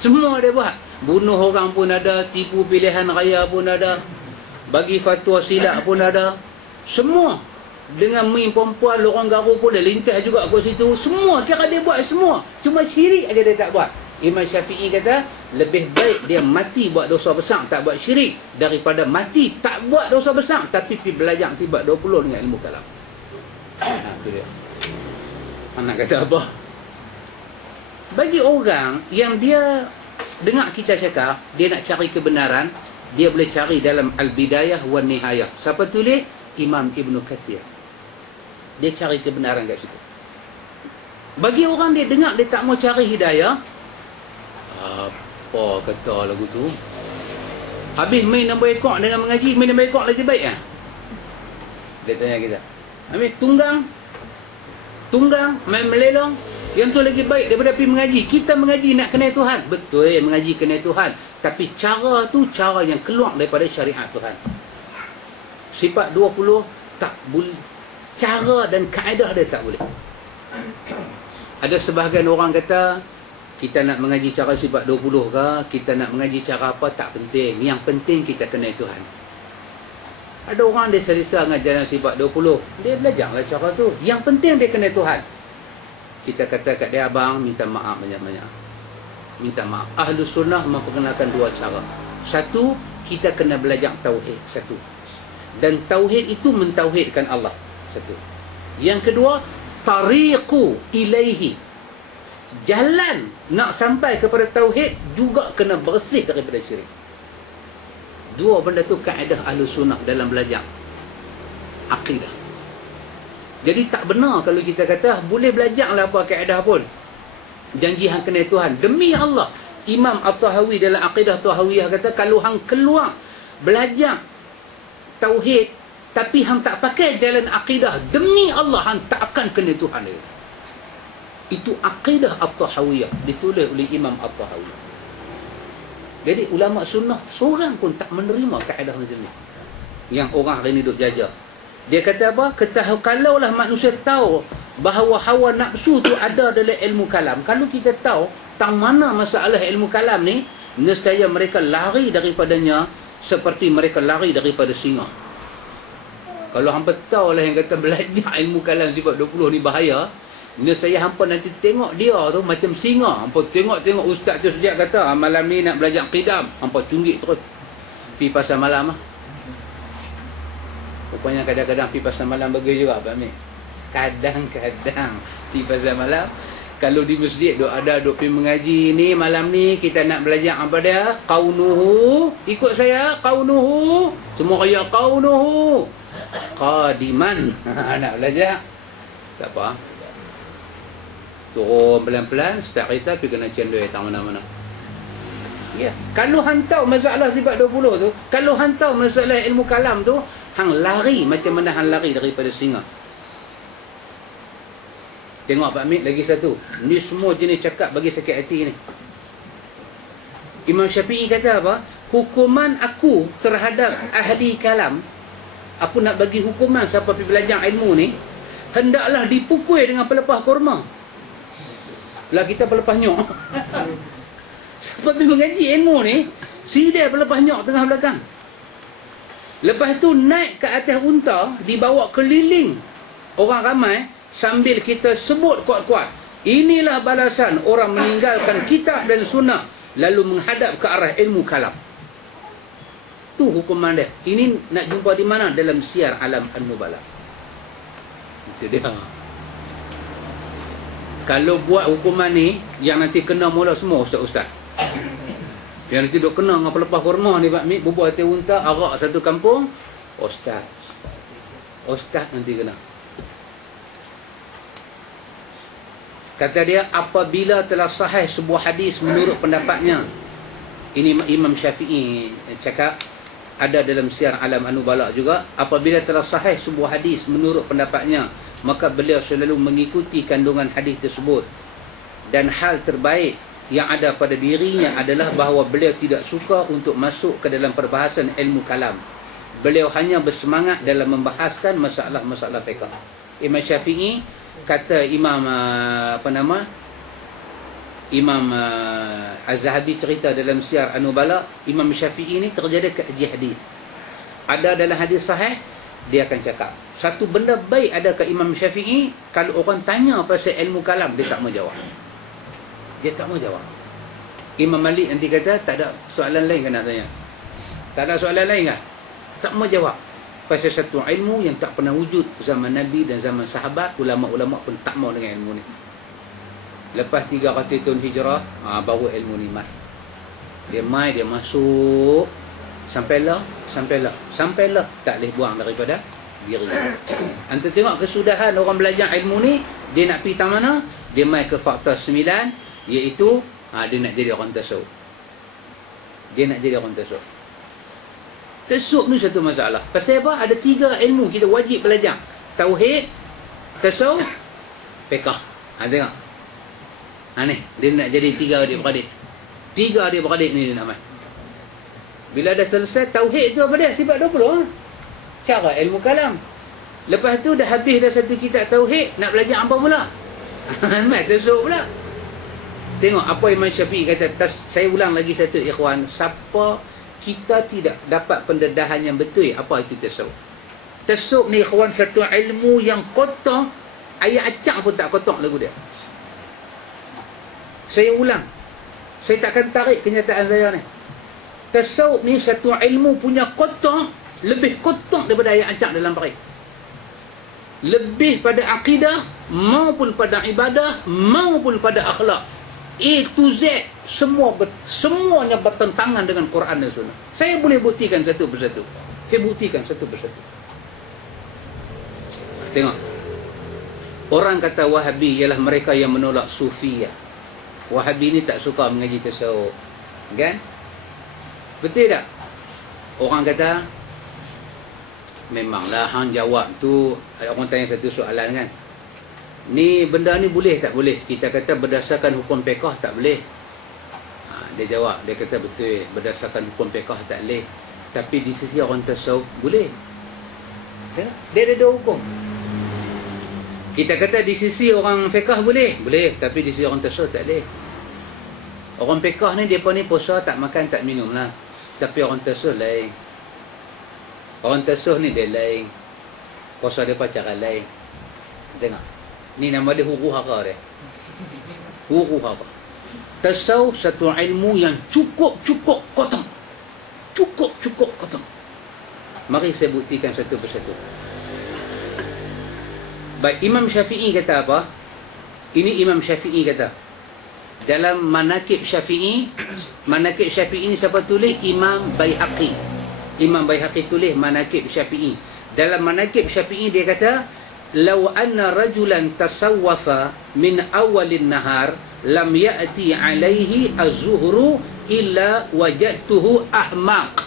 Semua dia buat. Bunuh orang pun ada, tipu pilihan raya pun ada, bagi fatwa silap pun ada. Semua. Dengan main perempuan, lorong garu pun dia lintas juga kat situ. Semua kira dia buat semua. Cuma syirik aja dia tak buat. Imam Syafi'i kata lebih baik dia mati buat dosa besar tak buat syirik daripada mati tak buat dosa besar tapi pergi belajar sifat 20 dengan ilmu kalam. Itu dia. Anak kata apa? Bagi orang yang dia dengar kita cakap, dia nak cari kebenaran, dia boleh cari dalam Al-Bidayah wa Nihayah. Siapa tulis? Imam Ibn Kathir. Dia cari kebenaran kat situ. Bagi orang dia dengar dia tak mau cari hidayah, apa kata lagu tu? Habis main nombor ekor dengan mengaji, main nombor ekor lagi baik kan? Dia tanya kita. Habis tunggang, main melelong, yang tu lagi baik daripada pergi mengaji. Kita mengaji nak kenal Tuhan. Betul mengaji kenal Tuhan. Tapi cara tu cara yang keluar daripada syariat Tuhan. Sifat 20 tak boleh. Cara dan kaedah dia tak boleh. Ada sebahagian orang kata kita nak mengaji cara sifat 20 ke, kita nak mengaji cara apa, tak penting. Yang penting kita kenal Tuhan. Ada orang dia selesa dengan jalan sifat 20. Dia belajarlah cara tu. Yang penting dia kenal Tuhan. Kita kata kat dia, abang minta maaf banyak-banyak. Minta maaf. Ahlus Sunnah memperkenalkan dua cara. Satu, kita kena belajar tauhid. Satu. Dan tauhid itu mentauhidkan Allah. Satu. Yang kedua, tariqu ilaihi. Jalan nak sampai kepada tauhid juga kena bersih daripada syirik. Dua benda tu kaedah Ahlus Sunnah dalam belajar akidah. Jadi tak benar kalau kita kata boleh belajarlah apa kaedah pun, janji hang kenal Tuhan. Demi Allah, Imam At-Tahawi dalam Aqidah Tahawiyah kata kalau hang keluar belajar tauhid tapi hang tak pakai jalan akidah, demi Allah hang tak akan kenal Tuhan dia. Itu Aqidah At-Tahawiyah ditulis oleh Imam At-Tahawi. Jadi ulama sunnah seorang pun tak menerima kaedah macam ni. Yang orang hari ni duk jajah. Dia kata apa? Kalaulah manusia tahu bahawa hawa nafsu tu ada dalam ilmu kalam. Kalau kita tahu tang mana masalah ilmu kalam ni, nescaya mereka lari daripadanya seperti mereka lari daripada singa. Kalau hampa tahu lah yang kata belajar ilmu kalam sifat 20 ni bahaya, ni saya hampa nanti tengok dia tu macam singa. Hampa tengok ustaz tu sejak kata malam ni nak belajar qidam, hampa cunggik terus pi pasar malam lah. Rupanya kadang-kadang pi pasar malam bagi juga Pak Amir. Kadang-kadang pi pasar malam. Kalau di masjid duk ada duk pi mengaji ni malam ni kita nak belajar apa dia? Qaunuhu. Ikut saya qaunuhu. Semua kaya qaunuhu. Qadiman. Nak belajar. Tak apa. Turun pelan-pelan, start kereta pergi kena cendol tak mana-mana. Ya, kalau hantau masalah sifat 20 tu, kalau hantau masalah ilmu kalam tu, hang lari macam mana hang lari daripada singa. Tengok Pak Mik lagi satu. Ni semua jenis cakap bagi sakit hati ni. Imam Syafi'i kata apa? Hukuman aku terhadap ahli kalam, aku nak bagi hukuman siapa pergi belajar ilmu ni, hendaklah dipukul dengan pelepah kurma. Lah kita pelepah nyok. Siapa pergi mengaji ilmu ni, sidai pelepah nyok tengah belakang. Lepas tu naik ke atas unta, dibawa keliling orang ramai, sambil kita sebut kuat-kuat, inilah balasan orang meninggalkan kitab dan sunnah lalu menghadap ke arah ilmu kalam. Tu hukuman dia. Ini nak jumpa di mana? Dalam Syiar Alam An-Nubala. Itu dia. Kalau buat hukuman ni, yang nanti kena mula semua ustaz-ustaz. Yang nanti duk kena dengan pelepah kurma ni Pak Mik, berbuat hati unta, arak satu kampung, ustaz. Ustaz nanti kena. Kata dia, apabila telah sahih sebuah hadis menurut pendapatnya, ini Imam Syafi'i cakap, ada dalam Syiar Alam An-Nubala juga, apabila telah sahih sebuah hadis menurut pendapatnya, maka beliau selalu mengikuti kandungan hadis tersebut. Dan hal terbaik yang ada pada dirinya adalah bahawa beliau tidak suka untuk masuk ke dalam perbahasan ilmu kalam. Beliau hanya bersemangat dalam membahaskan masalah-masalah fiqh. Imam Syafi'i kata Imam Imam Az-Zahabi cerita dalam Syiar An-Nubala, Imam Syafi'i ni terjadi kaji hadis. Ada dalam hadis sahih, dia akan cakap satu benda baik ada ke Imam Syafi'i. Kalau orang tanya pasal ilmu kalam, dia tak mau jawab. Dia tak mau jawab. Imam Malik nanti kata, tak ada soalan lain kan nak tanya? Tak ada soalan lain kan? Tak mau jawab. Pasal satu ilmu yang tak pernah wujud zaman Nabi dan zaman sahabat, ulama-ulama pun tak mau dengan ilmu ni. Lepas 300 tahun hijrah, baru ilmu ni mai. Dia mai, dia masuk, sampailah, tak boleh buang daripada diri. Anda tengok kesudahan orang belajar ilmu ni, dia nak pergi tak mana? Dia mai ke faktor 9, iaitu dia nak jadi orang tasawuf. Dia nak jadi orang tasawuf. Tasawuf ni satu masalah. Pasal apa? Ada 3 ilmu kita wajib belajar. Tauhid, tasawuf, fiqh. Tengok. Ni, dia nak jadi 3 adik-beradik. 3 adik-beradik ni dia nak mai. Bila dah selesai tauhid tu apa dia? Sifat 20. Cara ilmu kalam. Lepas tu dah habis dah satu kitab tauhid, nak belajar apa pula? Mai tasawuf pula. Tengok apa Imam Syafi'i kata. Saya ulang lagi satu ikhwan, siapa kita tidak dapat pendedahan yang betul apa itu tasawuf. Tasawuf ni ikhwan satu ilmu yang kotor, ayat acak pun tak kotor lagu dia. Saya ulang, saya takkan tarik kenyataan saya ni. Tasawuf ni satu ilmu punya kotor, lebih kotor daripada ayat acak dalam parit. Lebih pada akidah, maupun pada ibadah, maupun pada akhlak. A to Z, semuanya bertentangan dengan Quran dan Sunnah. Saya boleh buktikan satu persatu. Tengok. Orang kata Wahabi ialah mereka yang menolak Sufiyah. Wahabi ni tak suka mengaji tasawuf. Kan? Betul tak? Orang kata, memanglah hang jawab tu, orang tanya satu soalan kan, ni benda ni boleh tak boleh? Kita kata berdasarkan hukum fiqh tak boleh. Dia jawab, dia kata betul, berdasarkan hukum fiqh tak boleh, tapi di sisi orang tasawuf boleh. Dia ada 2 hukum. Kita kata di sisi orang fiqh boleh, tapi di sisi orang tasawuf tak boleh. Orang fiqh ni depa ni puasa tak makan tak minum lah, tapi orang tasawuf lain. Orang tasawuf ni dia lain. Kuasa dia cara lain. Tengok. Ni nama dia huru hara dia. Huru hara. Tasawuf satu ilmu yang cukup kotong. Cukup kotong. Mari saya buktikan satu persatu. Baik, Imam Syafi'i kata apa? Ini Imam Syafi'i kata. Dalam Manaqib Syafi'i ni siapa tulis? Imam Baihaqi. Imam Baihaqi tulis Manaqib Syafi'i. Dalam Manaqib Syafi'i dia kata, "Law anna rajulan tasawwafa min awalin nahar lam ya'ti alaihi az-zuhru illa wajadtuhu ahmaq."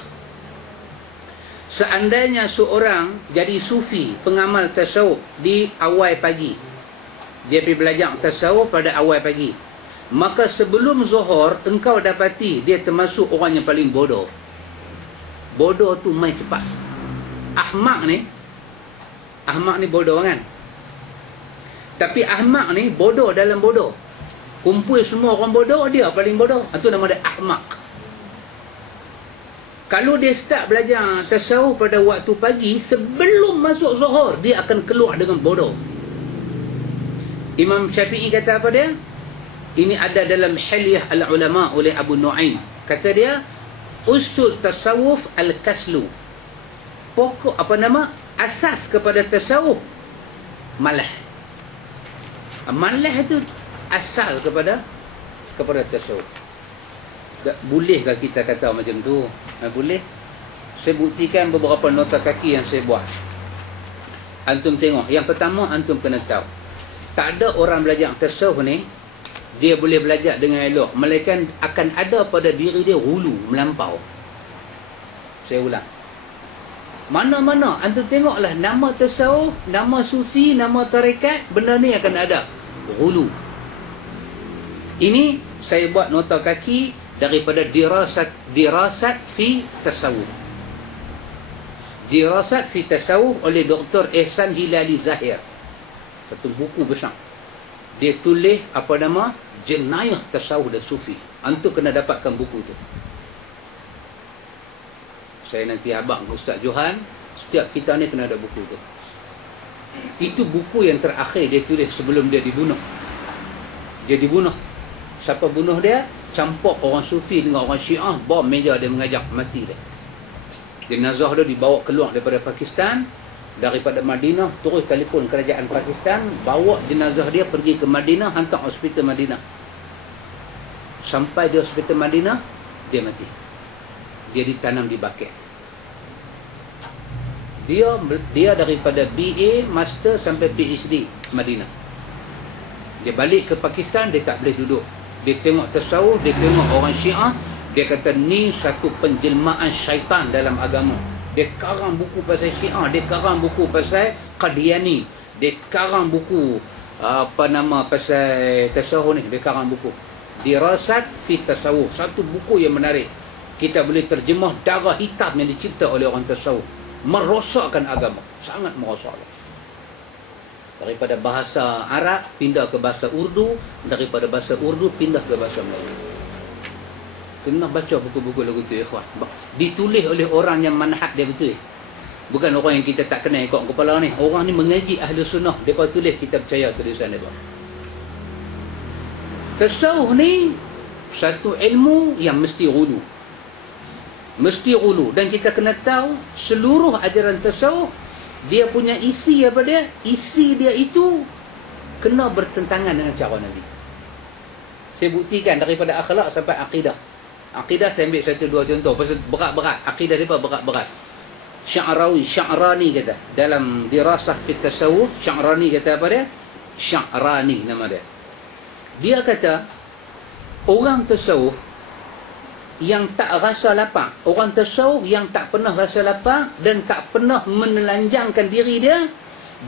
Seandainya seorang jadi sufi, pengamal tasawuf di awal pagi, dia pergi belajar tasawuf pada awal pagi, maka sebelum zuhur engkau dapati dia termasuk orang yang paling bodoh. Bodoh tu main cepat. Ahmak ni bodoh kan? Tapi ahmak ni bodoh dalam bodoh. Kumpul semua orang bodoh, dia paling bodoh. Itu nama dia ahmak. Kalau dia start belajar tasawuf pada waktu pagi, sebelum masuk zuhur, dia akan keluar dengan bodoh. Imam Syafi'i kata apa dia? Ini ada dalam Hilyah Al-Ulama oleh Abu Nu'aim. Kata dia, usul tasawuf al-kaslu. Pokok asas kepada tasawuf malah. Malah itu asal kepada tasawuf. Bolehkah kita kata macam tu? Boleh. Saya buktikan beberapa nota kaki yang saya buat. Antum tengok. Yang pertama, antum kena tahu, tak ada orang belajar tasawuf ni dia boleh belajar dengan elok, melainkan akan ada pada diri dia hulu, melampau. Saya ulang. Mana-mana antum tengoklah nama tasawuf, nama sufi, nama tarekat, benda ni akan ada hulu. Ini saya buat nota kaki daripada dirasat fi tasawuf. Dirasat fi tasawuf oleh Dr. Ihsan Hilali Zahir. Satu buku besar. Dia tulis apa nama? Jenayah Tasawuf dan Sufi. Antum kena dapatkan buku tu. Saya nanti abang ke Ustaz Johan, setiap kita ni kena ada buku tu. Itu buku yang terakhir dia tulis sebelum dia dibunuh. Dia dibunuh. Siapa bunuh dia? Campur orang Sufi dengan orang Syiah, bom meja dia mengajak, mati dia. Jenazah dia dibawa keluar daripada Pakistan, daripada Madinah, terus telefon kerajaan Pakistan, bawa jenazah dia pergi ke Madinah, hantar hospital Madinah. Sampai di hospital Madinah, dia mati. Dia ditanam di baket. Dia daripada BA, Master sampai PhD Madinah. Dia balik ke Pakistan, dia tak boleh duduk. Dia tengok tasawuf, dia tengok orang Syiah, dia kata ni satu penjelmaan syaitan dalam agama. Dia karang buku pasal Syiah, dia karang buku pasal Qadiani, dia karang buku pasal tasawuf ni, dia karang buku. Dirasat fi tasawuf, satu buku yang menarik. Kita boleh terjemah darah hitam yang dicipta oleh orang tasawuf, merosakkan agama, sangat merosakkan. Daripada bahasa Arab pindah ke bahasa Urdu, daripada bahasa Urdu pindah ke bahasa Melayu. Kena baca buku-buku lagu tu, ikhwan. Ditulis oleh orang yang manhaj dia betul. Bukan orang yang kita tak kenal ikut kepala ni. Orang ni mengaji ahli sunnah, depa tulis, kita percaya tulisan depa. Tasawuf ni satu ilmu yang mesti ulu. Mesti ulu. Dan kita kena tahu seluruh ajaran tasawuf, dia punya isi apa dia? Isi dia itu kena bertentangan dengan cara Nabi. Saya buktikan daripada akhlak sampai akidah. Akidah saya ambil satu dua contoh. Pasal berat-berat. Akidah dia berat-berat. Sya'rani kata. Dalam dirasah fi tasawuf, Sya'rani kata apa dia? Sya'rani nama dia. Dia kata, orang tasawuf yang tak rasa lapar, orang tasawuf yang tak pernah rasa lapar dan tak pernah menelanjangkan diri dia,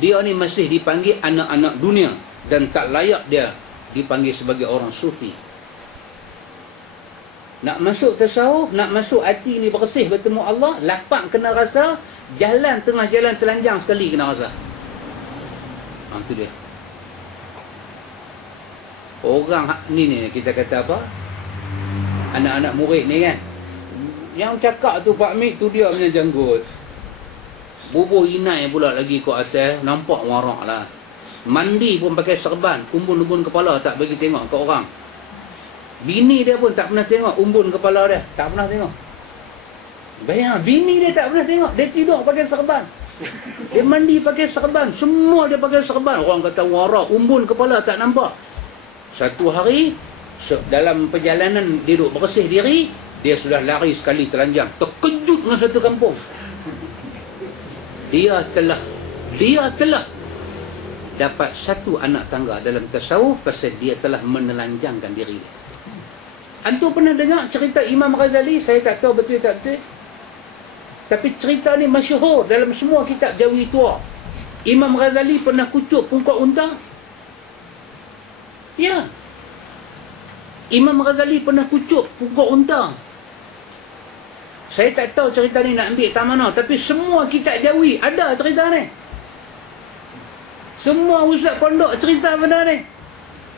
dia ni masih dipanggil anak-anak dunia dan tak layak dia dipanggil sebagai orang sufi. Nak masuk tasawuf, nak masuk hati ni bersih bertemu Allah, lapar kena rasa, jalan tengah jalan telanjang sekali kena rasa. Itu dia. Orang ni kita kata apa? Anak-anak murid ni kan, yang cakap tu Pak Mik tu dia punya janggut. Bubur inai pula lagi kat atas. Nampak warak lah. Mandi pun pakai serban. Umbun-umbun kepala tak bagi tengok kat orang. Bini dia pun tak pernah tengok umbun kepala dia. Tak pernah tengok. Bayang, bini dia tak pernah tengok. Dia tidur pakai serban. Dia mandi pakai serban. Semua dia pakai serban. Orang kata warak. Umbun kepala tak nampak. Satu hari, dalam perjalanan dia duduk bersih diri, dia sudah lari sekali telanjang. Terkejut dengan satu kampung. Dia telah dapat satu anak tangga dalam tasawuf pasal dia telah menelanjangkan diri dia. Antum pernah dengar cerita Imam Ghazali? Saya tak tahu betul tak betul. Tapi cerita ni masyhur dalam semua kitab Jawi tua. Imam Ghazali pernah kucuk pungkak unta? Ya. Imam Ghazali pernah kucuk pungkak unta. Saya tak tahu cerita ni nak ambil tak mana. Tapi semua kitab Jawi ada cerita ni. Semua ustaz pondok cerita benda ni.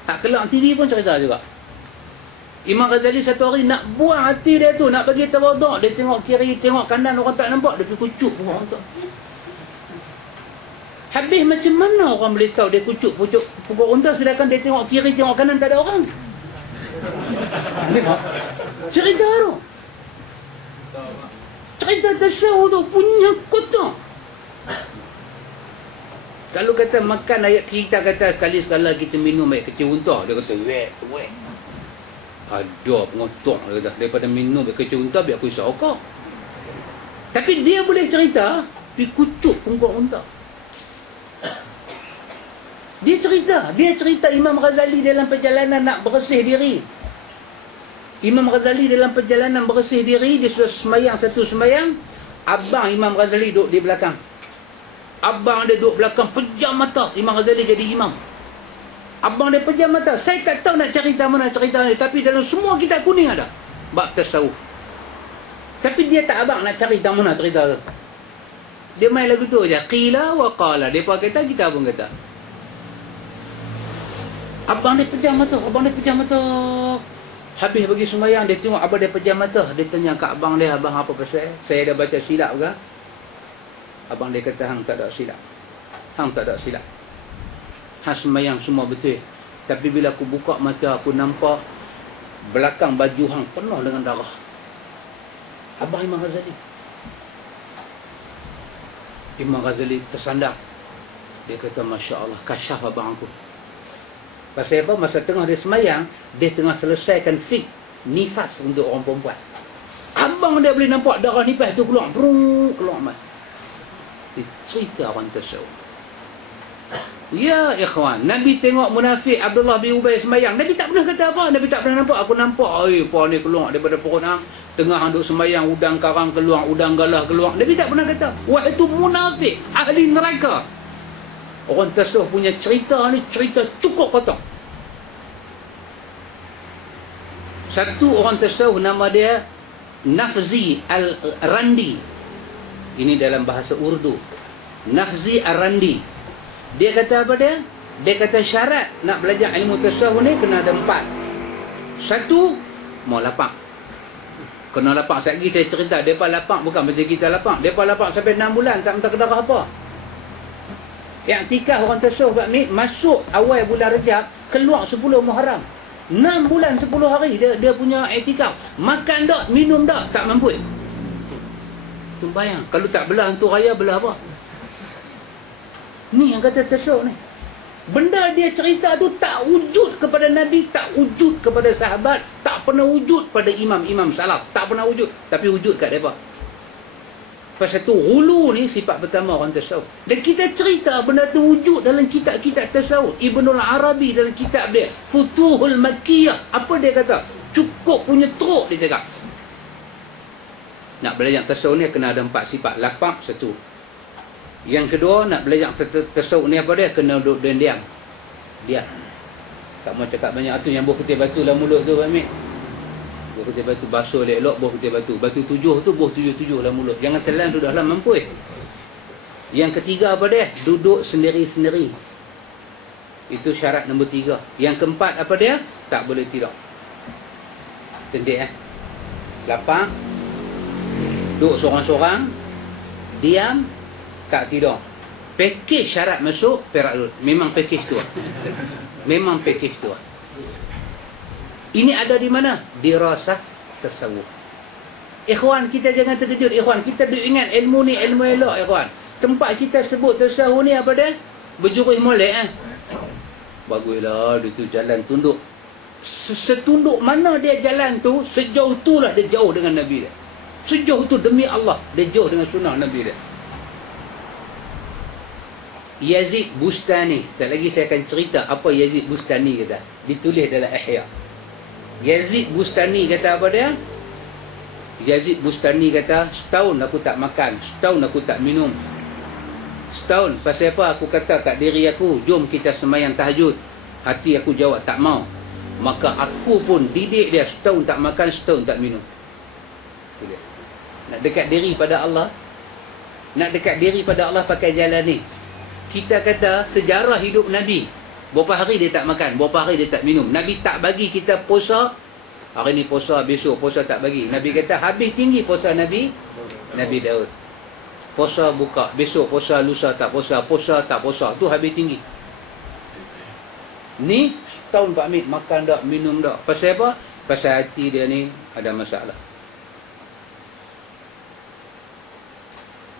Tak Kelak TV pun cerita juga. Imam Ghazali satu hari nak buang hati dia tu, nak bagi tawaduk. Dia tengok kiri, tengok kanan, orang tak nampak. Dia pergi kucuk pungkak unta. Habis macam mana orang boleh tahu dia kucuk pungkak unta sedangkan dia tengok kiri, tengok kanan tak ada orang? Cerita tu. Cerita tasawuf tu punya kotak. Kalau kata makan ayat kita kata sekali-sekala kita minum air kecil unta, dia kata weh. Ada pengotok dia kata, daripada minum air kecil unta biar aku isap okak. Tapi dia boleh cerita pergi kucuk pungkak unta. Dia cerita Imam Ghazali dalam perjalanan nak bersih diri. Imam Ghazali dalam perjalanan bersih diri, dia sudah semayang satu semayang. Abang Imam Ghazali duduk di belakang. Abang dia duduk belakang, pejam mata. Imam Ghazali jadi imam. Abang dia pejam mata. Saya tak tahu nak cerita mana cerita ni. Tapi dalam semua kitab kuning ada bab tasawuf. Tapi dia tak abang nak cerita mana cerita tu. Dia main lagu tu je. Qila wa qala. Dia pun kata, kita pun kata. Abang dia pejam mata. Habis bagi sembahyang, dia tengok abang dia pejam mata. Dia tanya kat abang dia, abang apa pasal? Saya dah baca silap ke? Abang dia kata, hang tak ada silap. Hang sembahyang semua betul. Tapi bila aku buka mata, aku nampak belakang baju hang penuh dengan darah. Abang Imam Ghazali. Imam Ghazali tersandar. Dia kata, Masya Allah, kasyaf abang aku. Pasal apa? Masa tengah dia semayang, dia tengah selesaikan fik nifas untuk orang perempuan. Abang dia boleh nampak darah nifas tu keluar. Keluar mat. Dia cerita orang tasawuf. Ya ikhwan, Nabi tengok munafik Abdullah bin Ubay semayang. Nabi tak pernah kata apa. Nabi tak pernah nampak. Aku nampak, apa ni keluar daripada perut hang. Tengah hang duk semayang, udang karang keluar, udang galah keluar. Nabi tak pernah kata. Wah, itu munafik, ahli neraka. Orang tasawuf punya cerita ni cerita cukup kotak. Satu orang tasawuf nama dia Nafzi Al-Randi. Ini dalam bahasa Urdu. Nafzi Al-Randi. Dia kata apa dia? Dia kata syarat nak belajar ilmu tasawuf ni kena ada 4. Satu, mau lapang. Kena lapang. Sekali saya cerita, mereka lapang bukan macam kita lapang. Mereka lapang sampai 6 bulan tak minta kedarah apa. I'tikaf orang tasawuf ni masuk awal bulan Rejab, keluar 10 Muharram. 6 bulan 10 hari dia punya i'tikaf. Makan tak, minum tak mampu. Tu bayang, kalau tak belah hantu raya, belah apa? Ni yang kata tasawuf ni. Benda dia cerita tu tak wujud kepada Nabi, tak wujud kepada sahabat, tak pernah wujud pada imam-imam salaf, tak pernah wujud, tapi wujud kat mereka. Pasal tu hulu ni sifat pertama orang tasawuf. Dan kita cerita benda tu wujud dalam kitab-kitab tasawuf. Ibnul Arabi dalam kitab dia Futuhul Makkiyah, apa dia kata? Cukup punya teruk dia cakap. Nak belajar tasawuf ni kena ada 4 sifat. Lapang satu. Yang kedua, nak belajar tasawuf ni apa dia? Kena duduk dan diam. Diam. Tak mau cakap banyak tu yang buah kutip batu dalam mulut tu, Pak Amir. Buah kutip batu basuh elok, buah kutip batu. Batu 7 tu, buah 7 dalam mulut. Jangan telan tu dalam mampu. Yang ketiga apa dia? Duduk sendiri-sendiri. Itu syarat nombor 3. Yang keempat apa dia? Tak boleh tidur. Cantik Lapang. Duduk seorang-seorang. Diam. Tak, tidak. Pakej syarat masuk Perak Road. Memang pakej tu. Memang pakej tu. Ini ada di mana? Dirasah tasawuf. Ikhwan, kita jangan terkejut. Ikhwan, kita duk ingat ilmu ni ilmu elok, ikhwan. Tempat kita sebut tasawuf ni apa dia? Berjurus molek. Baguslah, dia tu jalan tunduk. Setunduk mana dia jalan tu, sejauh itulah dia jauh dengan Nabi dia. Sejauh tu demi Allah, dia jauh dengan sunnah Nabi dia. Yazid Bustani. Sekejap lagi saya akan cerita apa Yazid Bustani kata. Ditulis dalam Ihya. Yazid Bustani kata apa dia? Yazid Bustani kata, setahun aku tak makan, setahun aku tak minum. Setahun, pasal apa? Aku kata kat diri aku, jom kita sembahyang tahajud. Hati aku jawab tak mau. Maka aku pun didik dia, setahun tak makan, setahun tak minum. Nak dekat diri pada Allah, nak dekat diri pada Allah pakai jalan ni. Kita kata sejarah hidup Nabi, berapa hari dia tak makan, berapa hari dia tak minum. Nabi tak bagi kita puasa. Hari ni puasa, besok puasa tak bagi. Nabi kata habis tinggi puasa Nabi Daud. Puasa buka, besok puasa, lusa tak puasa, puasa tak puasa. Tu habis tinggi. Ni setahun Pak Mit makan tak, minum tak. Pasal apa? Pasal hati dia ni ada masalah.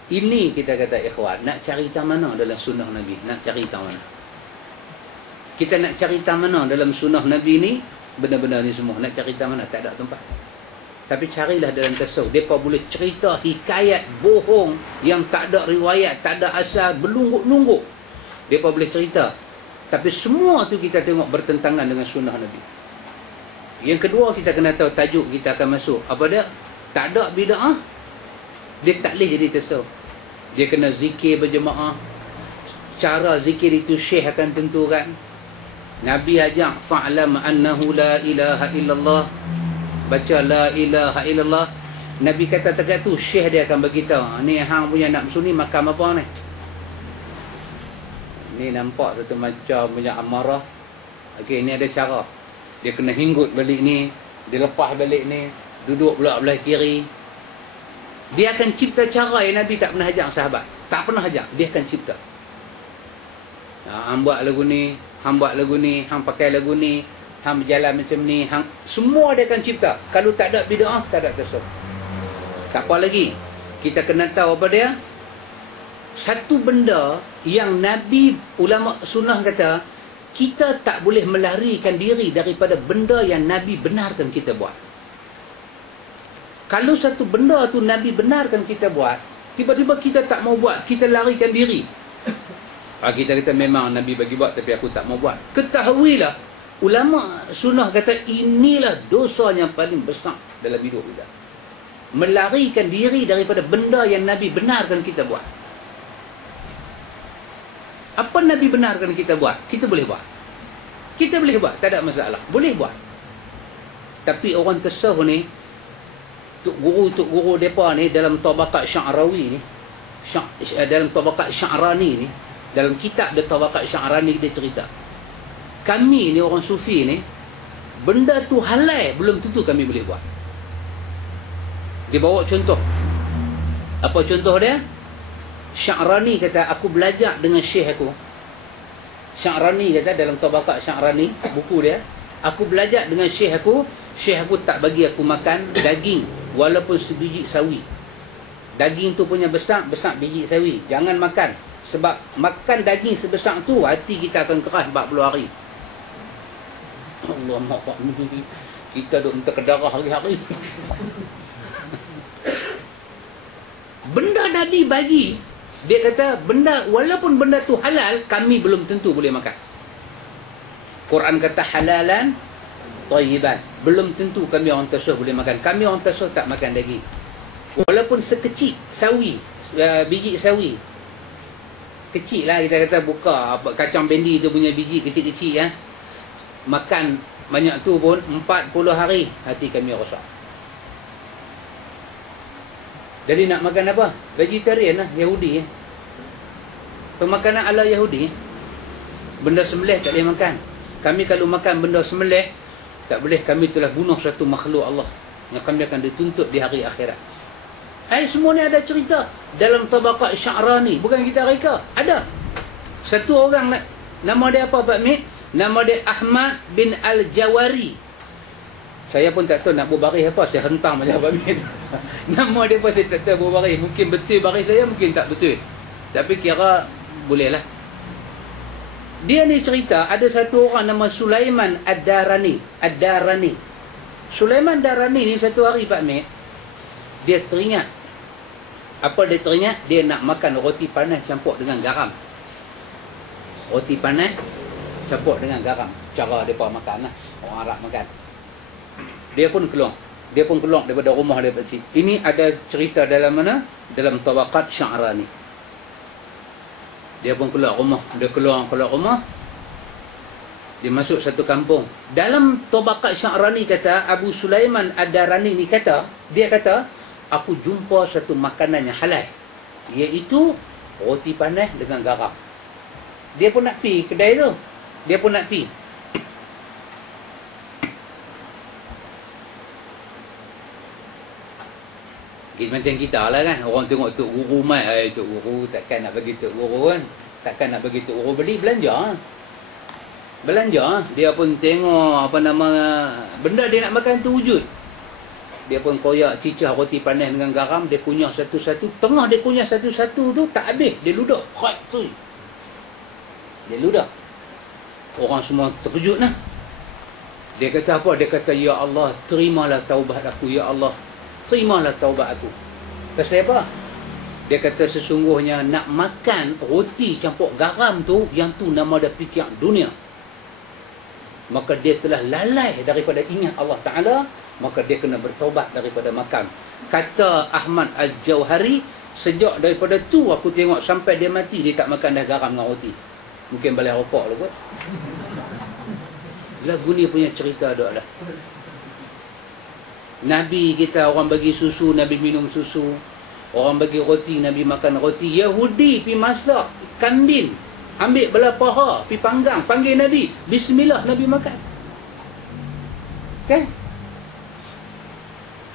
Ini kita kata ikhwan, nak cari tak mana dalam sunnah Nabi? Nak cari tak mana? Kita nak cari tak mana dalam sunnah Nabi ni? Benar-benar ni semua. Nak cari tak mana? Tak ada tempat. Tapi carilah dalam tasawuf. Mereka boleh cerita hikayat bohong yang tak ada riwayat, tak ada asal, berlungguk-lungguk. Mereka boleh cerita. Tapi semua tu kita tengok bertentangan dengan sunnah Nabi. Yang kedua, kita kena tahu tajuk kita akan masuk. Apa dia? Tak ada bid'ah. Dia tak boleh jadi tasawuf. Dia kena zikir berjemaah. Cara zikir itu syekh akan tentukan. Nabi ajak fa'lam annahu la ilaha illallah. Baca la ilaha illallah. Nabi kata tegak tu syekh dia akan beritahu, ni hang punya nafsu ni makam apa ni? Ni nampak satu macam punya amarah. Okey, ni ada cara. Dia kena hinggut balik ni, dia lepas balik ni, duduk pula belah kiri. Dia akan cipta cara yang Nabi tak pernah ajar sahabat. Tak pernah ajar, dia akan cipta. Hang buat lagu ni, hang buat lagu ni, hang pakai lagu ni, hang berjalan macam ni, hang, semua dia akan cipta. Kalau tak ada bid'ah, tak ada tasawuf. Tak apa lagi. Kita kena tahu apa dia? Satu benda yang Nabi, ulama sunnah kata, kita tak boleh melarikan diri daripada benda yang Nabi benarkan kita buat. Kalau satu benda tu Nabi benarkan kita buat, tiba-tiba kita tak mau buat, kita larikan diri. Kita kata memang Nabi bagi buat tapi aku tak mau buat. Ketahuilah, ulama sunnah kata inilah dosa yang paling besar dalam hidup kita. Melarikan diri daripada benda yang Nabi benarkan kita buat. Apa Nabi benarkan kita buat, kita boleh buat. Kita boleh buat, tak ada masalah. Boleh buat. Tapi orang tasawuf ni, Tuk guru mereka ni dalam Tabaqat Sya'rawi ni, dalam Tabaqat Sya'rani ni, dalam kitab dia Tabaqat Sya'rani dia cerita, kami ni orang sufi ni, benda tu halal belum tentu kami boleh buat. Dia bawa contoh. Apa contoh dia? Sya'rani kata, aku belajar dengan syekh aku. Sya'rani kata dalam Tabaqat Sya'rani, buku dia, aku belajar dengan syekh aku tak bagi aku makan daging walaupun sebiji sawi. Daging tu punya besar biji sawi. Jangan makan. Sebab makan daging sebesar tu, hati kita akan keras 40 hari. Allah maaf ni. Kita duk minta kedarah hari-hari. Benda Nabi bagi, dia kata, benda walaupun benda tu halal, kami belum tentu boleh makan. Quran kata halalan thayyiban. Belum tentu kami orang tasawuf boleh makan. Kami orang tasawuf tak makan daging. Walaupun sekecil sawi, biji sawi. Kecil lah, kita kata buka kacang bendi tu punya biji kecil-kecil ya. Makan banyak tu pun 40 hari hati kami rosak. Jadi nak makan apa? Vegetarian lah, Yahudi ya. Pemakanan ala Yahudi. Benda sembelih tak boleh makan. Kami kalau makan benda sembelih, tak boleh, kami telah bunuh satu makhluk Allah yang kami akan dituntut di hari akhirat. Semua ni ada cerita dalam Tabaqat Sya'rani. Bukan kita reka. Ada. Satu orang, nama dia apa Pak Mit? Nama dia Ahmad bin Al-Jawari. Saya pun tak tahu nak berbaris apa. Saya hentang macam Pak Mit. Nama dia pun saya tak tahu berbaris. Mungkin betul baris saya, mungkin tak betul. Tapi kira boleh lah. Dia ni cerita ada satu orang nama Sulaiman Ad-Darani. Sulaiman Ad-Darani ni satu hari Pak Mit, dia teringat. Apa dia teringat? Dia nak makan roti panas campur dengan garam. Roti panas campur dengan garam. Cara mereka makan lah. Orang Arab makan. Dia pun keluar daripada rumah dia Pak Cik. Ini ada cerita dalam mana? Dalam Tabaqat Sya'rani. Dia pun keluar rumah. Dia keluar rumah. Dia masuk satu kampung. Dalam Tabaqat Sya'rani kata, Abu Sulaiman Ad-Darani ni kata, dia kata, aku jumpa satu makanan yang halal. Iaitu roti panas dengan garam. Dia pun nak pi kedai tu. Dia pun nak pi. Macam kita lah kan. Orang tengok Tok Guru mai. Tok Guru takkan nak bagi Tok Guru kan. Takkan nak bagi Tok Guru beli. Belanja. Dia pun tengok apa nama benda dia nak makan tu wujud. Dia pun koyak cicah roti panas dengan garam. Dia kunyah satu-satu. Tengah dia kunyah satu-satu tu tak habis. Dia ludah. Dia ludah. Orang semua terkejut lah. Dia kata apa? Dia kata, ya Allah, terimalah taubat aku. Ya Allah, terimalah taubat aku. Pasal apa? Dia kata sesungguhnya nak makan roti campur garam tu, yang tu nama dia fikir dunia. Maka dia telah lalai daripada ingat Allah Ta'ala. Maka dia kena bertaubat daripada makan. Kata Ahmad Al-Jawhari, sejak daripada tu aku tengok sampai dia mati, dia tak makan dah garam dengan roti. Mungkin balai rokok lah kot. Lagu ni punya cerita dah lah. Nabi kita, orang bagi susu, Nabi minum susu. Orang bagi roti, Nabi makan roti. Yahudi pergi masak kambing, ambil belah paha, pergi panggang, panggil Nabi, bismillah, Nabi makan. Kan?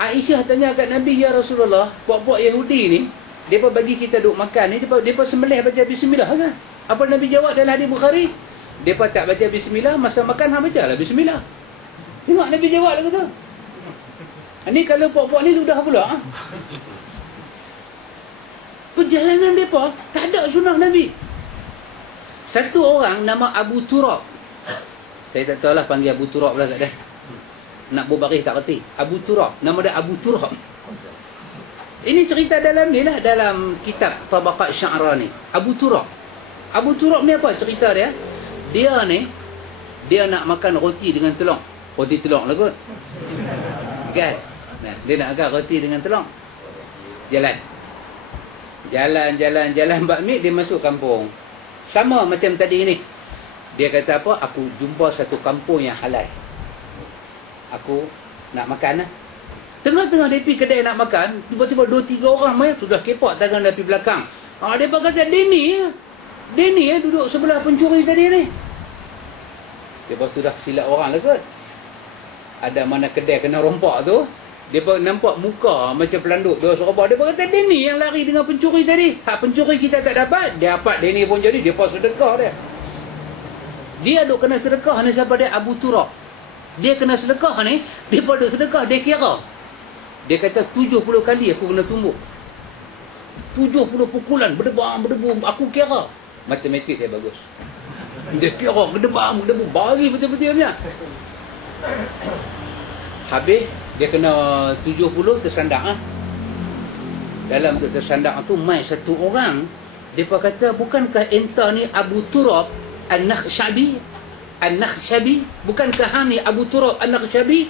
Aisyah tanya kat Nabi, ya Rasulullah, puak-puak Yahudi ni, mereka bagi kita duk makan ni, mereka sembelih baca bismillah kan? Apa Nabi jawab dalam hadis Bukhari? Mereka tak baca bismillah, masa makan hang baca lah bismillah. Tengok Nabi jawab lah kata. Ni kalau puak-puak ni ludah pula. Perjalanan mereka tak ada sunnah Nabi. Satu orang nama Abu Turab. Saya tak tahu lah panggil Abu Turab lah tak ada. Nak berbaris tak kerti. Abu Turab. Nama dia Abu Turab. Ini cerita dalam ni lah. Dalam kitab Tabaqat Sya'rani. Abu Turab. Abu Turab ni apa cerita dia? Dia ni, dia nak makan roti dengan telur. Roti telur lah kot. Kan? Nah, dia nak makan roti dengan telur. Jalan. Jalan Mbak Mit, dia masuk kampung. Sama macam tadi ni. Dia kata apa? Aku jumpa satu kampung yang halal. Aku nak makan lah. Tengah-tengah dia pergi kedai nak makan, tiba-tiba 2-3 orang main sudah kepak tangan dari belakang. Dia kata, Denny duduk sebelah pencuri tadi ni. Lepas tu dah silap orang lah kot. Ada mana kedai kena rompak tu, dia nampak muka macam pelanduk dua serabah. Dia kata, Denny yang lari dengan pencuri tadi. Hak pencuri kita tak dapat, dia dapat Denny pun jadi. Dia pun sedekah dia. Dia duk kena sedekah ni siapa dia? Abu Turab. Dia kena sedekah ni, dia pada sedekah, dia kira. Dia kata 70 kali aku kena tumbuk. 70 pukulan, berdebu, aku kira. Matematik dia bagus. Dia kira, berdebu, bagi betul-betul punya. Habis, dia kena 70 tersandak. Dalam tersandak tu, mai satu orang. Dia kata, bukankah entah ni Abu Turab An-Nakhshabi? Bukankah hang ni Abu Turab An-Nakhshabi?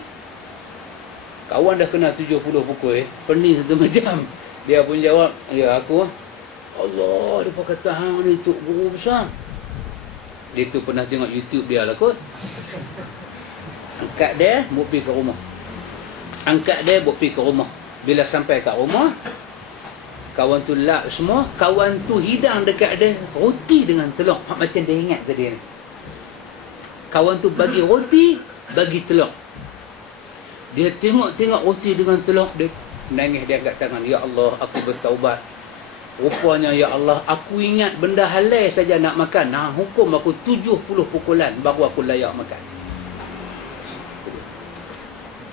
Kawan dah kena 70 pukul, pening satu macam. Dia pun jawab, ya aku. Allah, dia kata hang ni Tok Guru besar. Dia tu pernah tengok YouTube dia lah kot. Angkat dia, buat pergi ke rumah. Bila sampai kat rumah, kawan tu lap semua. Kawan tu hidang dekat dia roti dengan telur. Macam dia ingat tadi ni. Kawan tu bagi roti, bagi telur. Dia tengok roti dengan telur. Dia Menangis dia angkat tangan, ya Allah, aku bertaubat. Rupanya, ya Allah, aku ingat benda halal saja nak makan. Nah, hukum aku 70 pukulan baru aku layak makan.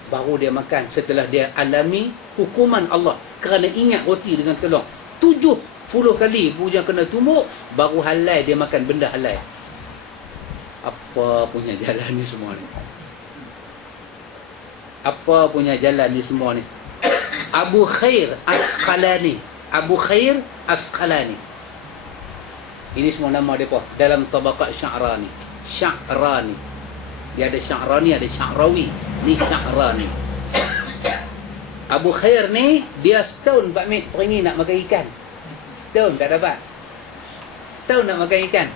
Baru dia makan setelah dia alami hukuman Allah kerana ingat roti dengan telur. 70 kali punya kena tumbuk, baru halal dia makan benda halal. Apa punya jalan ni semua ni? Apa punya jalan ni semua ni? Abu Khair Asqalani. Abu Khair Asqalani. Ini semua nama mereka dalam tabaqat Sya'rani. Sya'rani. Dia ada Sya'rani, ada Sya'rawi. Ni Sya'rani. Abu Khair ni, dia setahun Pak Mit teringin nak makan ikan. Setahun tak dapat. Setahun nak makan ikan.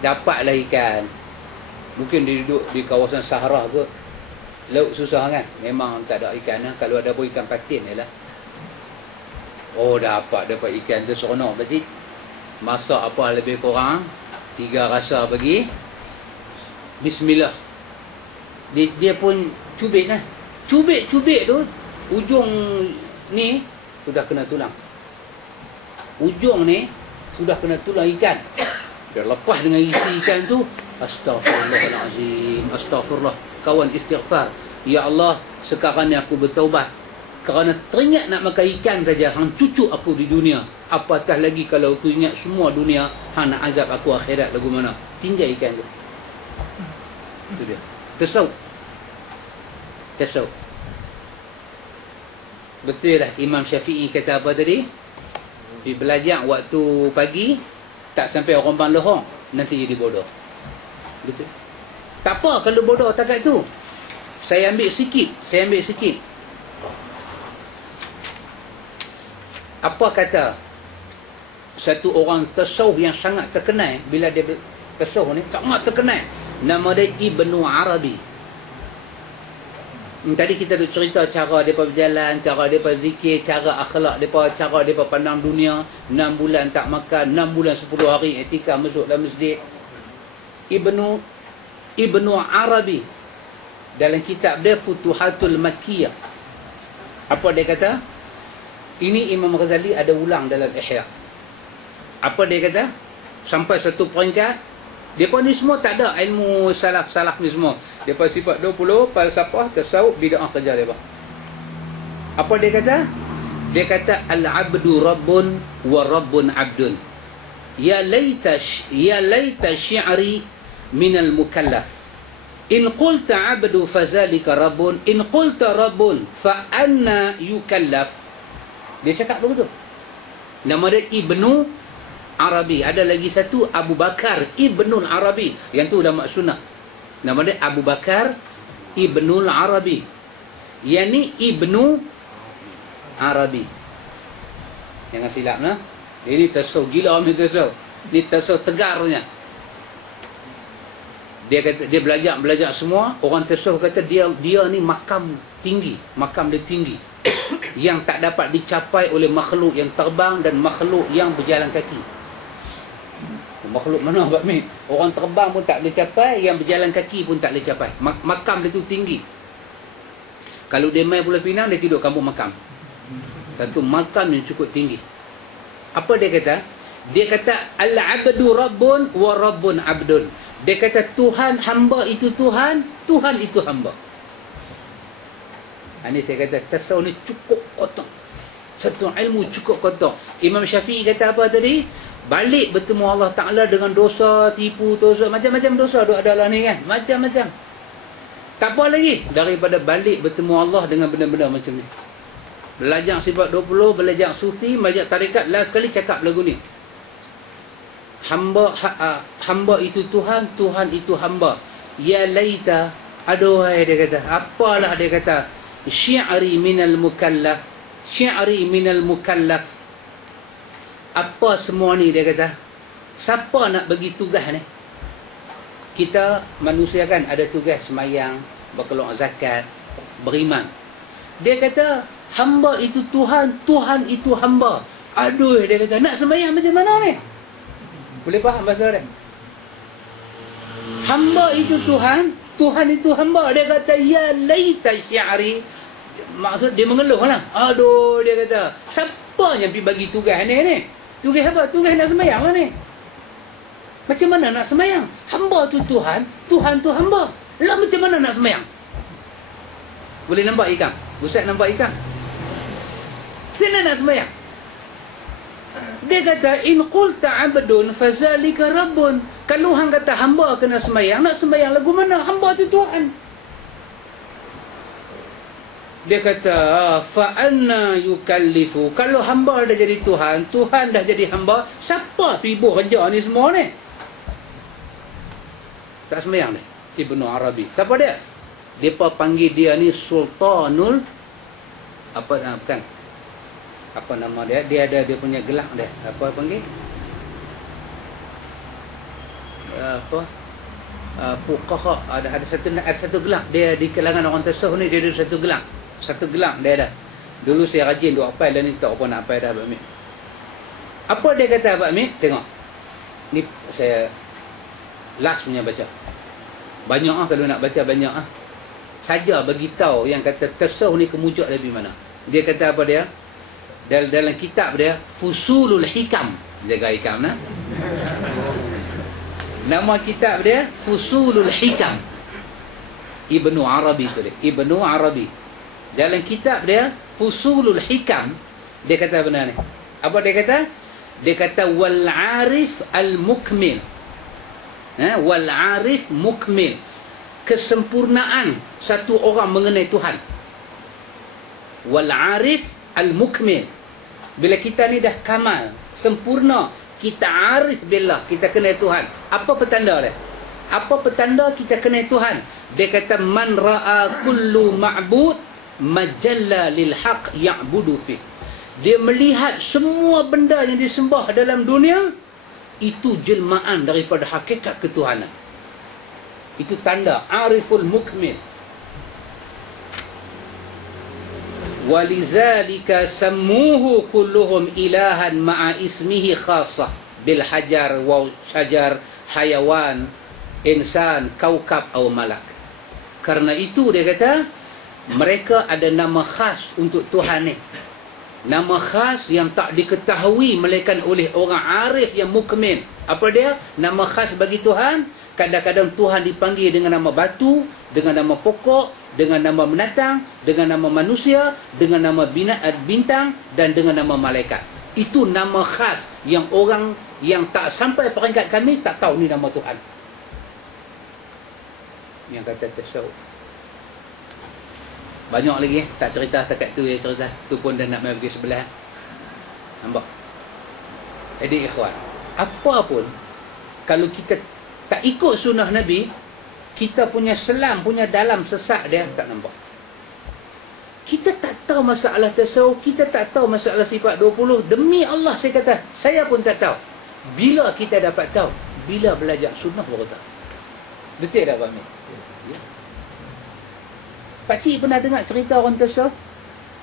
Dapatlah ikan. Mungkin dia duduk di kawasan Sahara ke. Laut susah kan? Memang tak ada ikan lah. Kalau ada pun ikan patin je lah. Oh, dapat ikan tu seronok berarti. Masak apa lebih kurang 3 rasa bagi. Bismillah. Dia pun cubit lah. Cubit tu, ujung ni sudah kena tulang. Ujung ni sudah kena tulang ikan. Dia lepas dengan isi ikan tu. Astaghfirullahalazim. Astaghfirullah. Kawan istighfar. Ya Allah, sekarang ni aku bertaubat. Kerana teringat nak makan ikan saja, hang cucuk aku di dunia. Apatah lagi kalau aku ingat semua dunia, hang nak azab aku akhirat lagu mana. Tinggal ikan tu. Itu dia. Tasawuf. Betul lah Imam Syafi'i kata apa tadi? Dia belajar waktu pagi, tak sampai orang bang lohong, nanti jadi bodoh. Betul. Tak apa kalau bodoh takat tu. Saya ambil sikit. Apa kata satu orang tasawuf yang sangat terkenal, bila dia tasawuf ni sangat terkenal, nama dia Ibnu Arabi. Tadi kita dah cerita cara mereka berjalan, cara mereka zikir, cara akhlak mereka, cara mereka pandang dunia. 6 bulan tak makan, 6 bulan 10 hari etika masuk dalam masjid. Ibnu Arabi dalam kitab dia Futuhatul Makkiyah, apa dia kata? Ini Imam Ghazali ada ulang dalam Ihya. Apa dia kata? Sampai satu peringkat, mereka ni semua tak ada ilmu salaf ni semua. Mereka sifat 20, falsafah, tasawuf, bid'ah kerja mereka. Apa dia kata? Dia kata al-abdu rabbun wa rabbun abdun. Ya laita syi'ri minal mukallaf. In qulta abdu fazalika rabbun, in qulta rabbun fa anna yukallaf. Dia cakap begitu. Nama dia Ibnu Arabi. Ada lagi satu Abu Bakar Ibnul Arabi. Yang tu ulama sunnah. Nama dia Abu Bakar Ibnul Arabi. Yang ni Ibnu Arabi. Jangan silap lah. Ini tasawuf gila ni tasawuf. Ini tasawuf tegarnya. Dia kata dia belajar semua. Orang tasawuf kata dia ni makam tinggi, makam dia tinggi. Yang tak dapat dicapai oleh makhluk yang terbang dan makhluk yang berjalan kaki. Makhluk mana Pak Mi? Orang terbang pun tak boleh capai, yang berjalan kaki pun tak boleh capai. Makam dia tu tinggi. Kalau dia main Pulau Pinang, dia tidur kampung makam. Satu makam yang cukup tinggi. Apa dia kata? Dia kata al-abdu rabbun wa rabbun abdun. Dia kata Tuhan hamba itu Tuhan, Tuhan itu hamba. Ini saya kata tasawuf ni cukup kotor. Satu ilmu cukup kotor. Imam Syafi'i kata apa tadi? Balik bertemu Allah Ta'ala dengan dosa, tipu, dosa, macam-macam dosa ada dalam ni kan? Macam-macam. Tak apa lagi daripada balik bertemu Allah dengan benda-benda macam ni. Belajar sifat 20, belajar sufi, belajar tarikat, last sekali cakap lagu ni. Hamba itu Tuhan, Tuhan itu hamba. Ya laita, aduhai dia kata. Apalah dia kata? Syi'ri minal mukallaf. Syi'ri minal mukallaf. Apa semua ni dia kata? Siapa nak bagi tugas ni? Kita manusia kan ada tugas semayang, berkeluar zakat, beriman. Dia kata hamba itu Tuhan, Tuhan itu hamba. Aduh dia kata, nak semayang macam mana ni? Boleh faham bahasa dia? Hamba itu Tuhan, Tuhan itu hamba. Dia kata, ya laita syi'ri. Maksud dia mengeluh lah. Aduh, dia kata, siapa yang pergi bagi tugas ni? Tugas apa? Tugas nak sembahyang lah ni. Macam mana nak sembahyang? Hamba tu Tuhan, Tuhan tu hamba. Lah macam mana nak sembahyang? Boleh nampak ikan? Ustaz nampak ikan? Macam mana nak sembahyang? Dia kata, in qulta abdun fazalika rabbun. Kalau hang kata hamba kena sembahyang, nak sembahyang lagu mana? Hamba tu Tuhan. Dia kata, fa anna yukallifu. Kalau hamba dah jadi Tuhan, Tuhan dah jadi hamba, siapa pibuh kerja ni semua ni? Tak sembahyang ni. Ibnu Arabi. Siapa dia? Depa panggil dia ni Sultanul bukan. Apa nama dia? Dia ada dia punya gelang dia. Apa panggil? Fuqaha. Ada satu gelang. Dia di kalangan orang tasawuf ni dia ada satu gelang. Satu gelang dia ada. Dulu saya rajin duk hafal dan ni tak apa nak hafal dah Abang Amir. Apa dia kata Abang Amir? Tengok. Ni saya last punya baca. Banyak kalau nak baca banyak saja bagi tahu yang kata tasawuf ni kemujud dari mana. Dia kata apa dia? Dalam kitab dia Fusulul Hikam. Jaga hikam nah. Nama kitab dia Fusulul Hikam. Ibnu Arabi tu dia. Ibnu Arabi. Dalam kitab dia Fusulul Hikam, dia kata benar ni. Apa dia kata? Dia kata wal arif al mukmil. Wal arif mukmil. Kesempurnaan satu orang mengenai Tuhan. Wal arif al mukmil. Bila kita ni dah kamal, sempurna, kita arif billah, kita kenal Tuhan. Apa petanda dia? Apa petanda kita kenal Tuhan? Dia kata man ra'a kullu ma'bud majalla lil haq ya'budu fi. Dia melihat semua benda yang disembah dalam dunia itu jelmaan daripada hakikat ketuhanan. Itu tanda ariful mukmil. Walizalika sammuhu kulluhum ilahan ma'a ismihi khasah bil hajar wa syajar hayawan insan kaukab atau malak. Karena itu dia kata mereka ada nama khas untuk Tuhan ni. Nama khas yang tak diketahui melainkan oleh orang arif yang mukmin. Apa dia? Nama khas bagi Tuhan. Kadang-kadang Tuhan dipanggil dengan nama batu, dengan nama pokok, dengan nama binatang, dengan nama manusia, dengan nama bintang dan dengan nama malaikat. Itu nama khas yang orang yang tak sampai peringkat kami tak tahu ni nama Tuhan. Yang kata tasawuf. Banyak lagi tak cerita setakat tu ya cerita. Tu pun dah nak pergi sebelah. Nampak? Jadi ikhwan, apa pun kalau kita tak ikut sunnah Nabi, kita punya selam, punya dalam sesat dia tak nampak. Kita tak tahu masalah tasawuf, kita tak tahu masalah sifat 20. Demi Allah saya kata, saya pun tak tahu. Bila kita dapat tahu? Bila belajar sunnah baru tahu. Betul tak Pak Amir? Ya. Pakcik pernah dengar cerita orang tasawuf?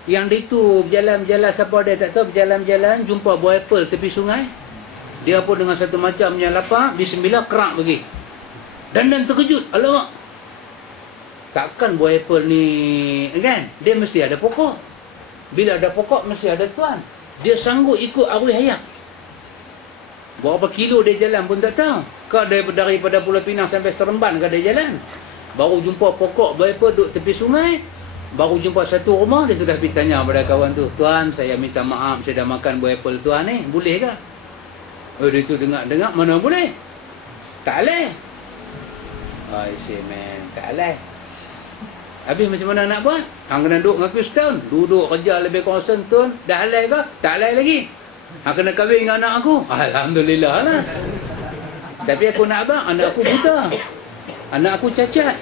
Yang dia tu berjalan-jalan, siapa dia tak tahu, berjalan-jalan jumpa buah apple tepi sungai. Dia pun dengan satu macamnya lapar, bismillah kerak pergi. Dan terkejut, alamak. Takkan buah apple ni, kan? Dia mesti ada pokok. Bila ada pokok, mesti ada tuan. Dia sanggup ikut arwah hayat. Berapa kilo dia jalan pun tak tahu. Kau daripada Pulau Pinang sampai Seremban kau dia jalan. Baru jumpa pokok buah apple duduk tepi sungai. Baru jumpa satu rumah, dia sudah pergi tanya pada kawan tu, tuan, saya minta maaf, saya dah makan buah apple tuan ni, boleh ke? Oh, dia tu dengar-dengar, mana boleh? Tak boleh. I say, man, tak boleh. Habis macam mana nak buat? Hang kena duduk dengan aku setahun. Duduk kerja lebih kurang setahun. Dah halal ke? Tak halal lagi. Hang kena kahwin dengan anak aku. Alhamdulillah lah. Tapi aku nak abang, anak aku buta. Anak aku cacat.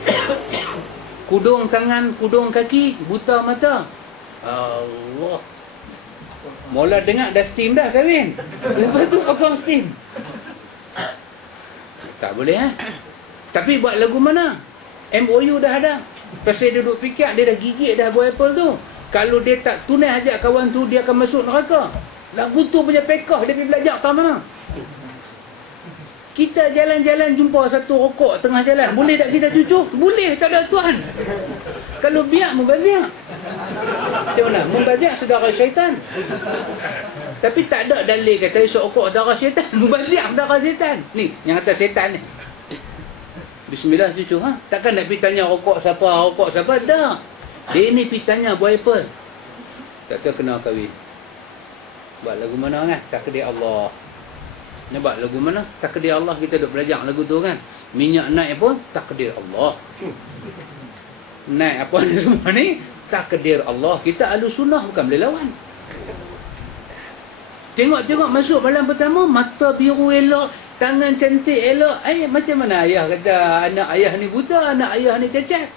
Kudung tangan, kudung kaki, buta mata. Allah. Mula dengar dah steam dah kahwin. Lepas tu potong steam. Tak boleh Tapi buat lagu mana? MOU dah ada. Pasal dia duduk fikir, dia dah gigit dah buah apple tu. Kalau dia tak tunai hajat kawan tu, dia akan masuk neraka. Lagu tu punya pekah, dia pergi belajar tak mana? Kita jalan-jalan jumpa satu rokok tengah jalan, boleh tak kita cucuk? Boleh, tak ada tuan. Kalau biak mubazir. Macam mana? Mubazir saudara syaitan. Tapi tak ada dalil kata esok rokok darah syaitan. Mubazir darah syaitan. Ni, yang kata syaitan ni. Bismillah cucu. Takkan nak pergi tanya rokok siapa? Dah. Dia ni pergi tanya buah apple. Tak tahu kena kahwin. Buat lagu mana kan? Takdir Allah. Nampak lagu mana? Takdir Allah. Kita duk belajar lagu tu kan. Minyak naik pun takdir Allah. Naik apa ni semua ni? Takdir Allah. Kita ahlu sunnah bukan boleh lawan. Tengok-tengok masuk malam pertama, mata biru elok, tangan cantik elok. Macam mana ayah kata anak ayah ni buta, anak ayah ni cacat?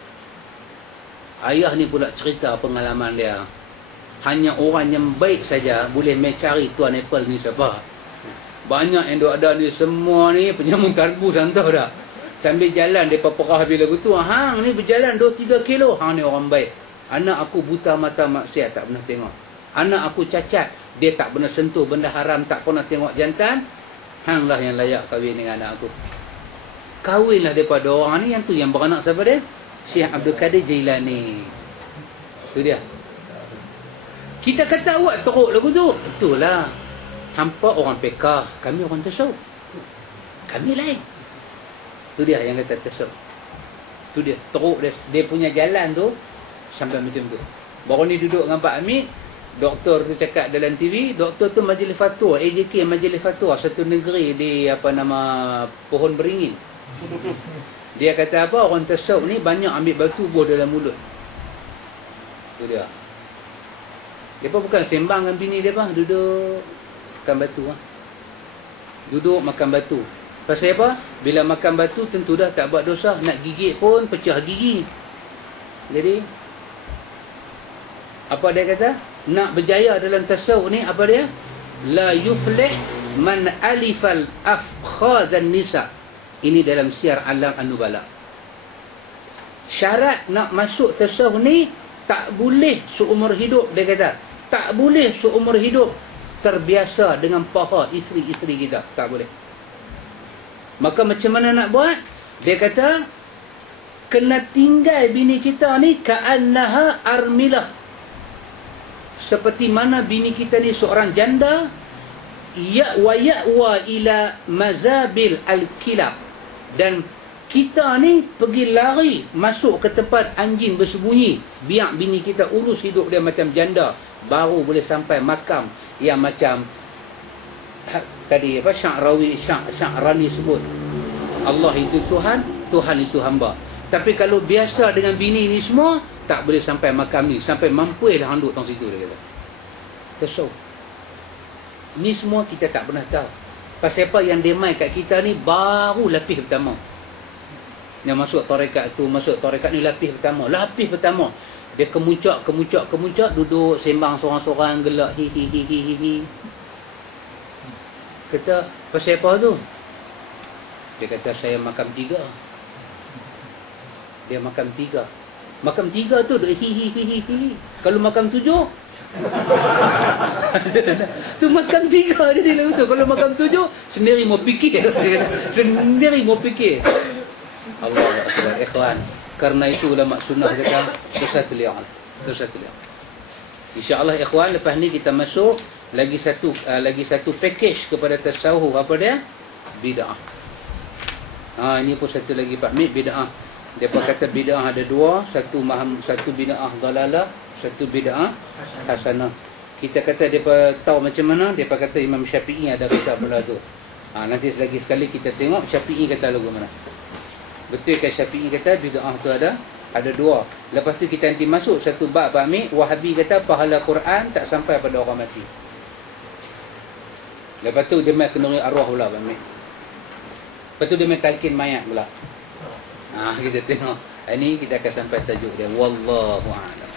Ayah ni pula cerita pengalaman dia. Hanya orang yang baik saja boleh mencari Tuan Apple ni siapa. Banyak yang ada ni semua ni penyamun karbu santau dah. Sambil jalan mereka perah bila tu. Hang ni berjalan 2-3 kilo. Hang ni orang baik. Anak aku buta mata maksiat, tak pernah tengok. Anak aku cacat, dia tak pernah sentuh benda haram, tak pernah tengok jantan. Hang lah yang layak kahwin dengan anak aku. Kahwinlah daripada orang ni. Yang tu yang beranak siapa dia? Syekh Abdul Qadir Jailani. Tu dia. Kita kata awak teruk lagu tu. Itulah. Hampa orang pekah, kami orang tasawuf. Kami lain. Tu dia yang kata tasawuf. Tu dia, teruk dia. Dia punya jalan tu sampai macam tu. Baru ni duduk dengan Pak Hamid, doktor tu cakap dalam TV, doktor tu majlis fatwa, AJK majlis fatwa satu negeri di apa nama Pohon Beringin. Dia kata apa? Orang tasawuf ni banyak ambil batu buah dalam mulut. Tu dia. Dia pun bukan sembang dengan bini dia, duduk makan batu. Duduk makan batu. Pasal apa? Bila makan batu tentu dah tak buat dosa. Nak gigit pun pecah gigi. Jadi apa dia kata? Nak berjaya dalam tasawuf ni apa dia? La yuflih man alifal afkhadhan nisa. Ini dalam Syiar Alam An-Nubala. Syarat nak masuk tasawuf ni tak boleh seumur hidup, dia kata. Tak boleh seumur hidup terbiasa dengan paha isteri-isteri kita. Tak boleh. Maka macam mana nak buat? Dia kata, kena tinggal bini kita ni ka'annaha armilah. Seperti mana bini kita ni seorang janda, ya'wa ila mazabil al-kilab. Dan kita ni pergi lari masuk ke tempat anjing bersembunyi. Biar bini kita urus hidup dia macam janda. Baru boleh sampai makam yang macam tadi apa Sya'rani sebut. Allah itu Tuhan, Tuhan itu hamba. Tapi kalau biasa dengan bini ni semua, tak boleh sampai makam ni. Sampai mampu dah handuk tang situ, dia kata. Tasawuf. Ni semua kita tak pernah tahu. Pasal apa yang demai kat kita ni baru lapis pertama. Yang masuk tarekat tu, masuk tarekat ni lapis pertama. Lapis pertama. Dia kemuncak, duduk sembang sorang-sorang, gelak, hi. Kata, pasal apa tu? Dia kata, saya makam 3. Dia makam 3. Makam 3 tu, hi. Kalau makam 7, tu makam 3 jadi lagu tu. Kalau makam 7, sendiri mau fikir. Allah Akbar, ikhwan. Karena itu ulama sunnah kata tersatul li'an. InsyaAllah ikhwan, lepas ni kita masuk lagi satu package kepada tasawuf. Apa dia? Bid'ah. Ini pun satu lagi Pak Mid, bid'ah. Dia pun kata bid'ah ada dua, satu bid'ah dalalah, satu bid'ah hasanah. Kita kata depa tahu macam mana, depa kata Imam Syafi'i ada kata pula tu. Nanti lagi sekali kita tengok Syafi'i kata lagu mana. Betul kan Syafi'i kata bid'ah tu ada dua. Lepas tu kita nanti masuk satu bab Pak Mid, Wahabi kata pahala Quran tak sampai pada orang mati. Lepas tu dia mai kenduri arwah pula Pak Mid. Lepas tu dia mai talqin mayat pula. Kita tengok. Ini kita akan sampai tajuk dia. Wallahu a'lam.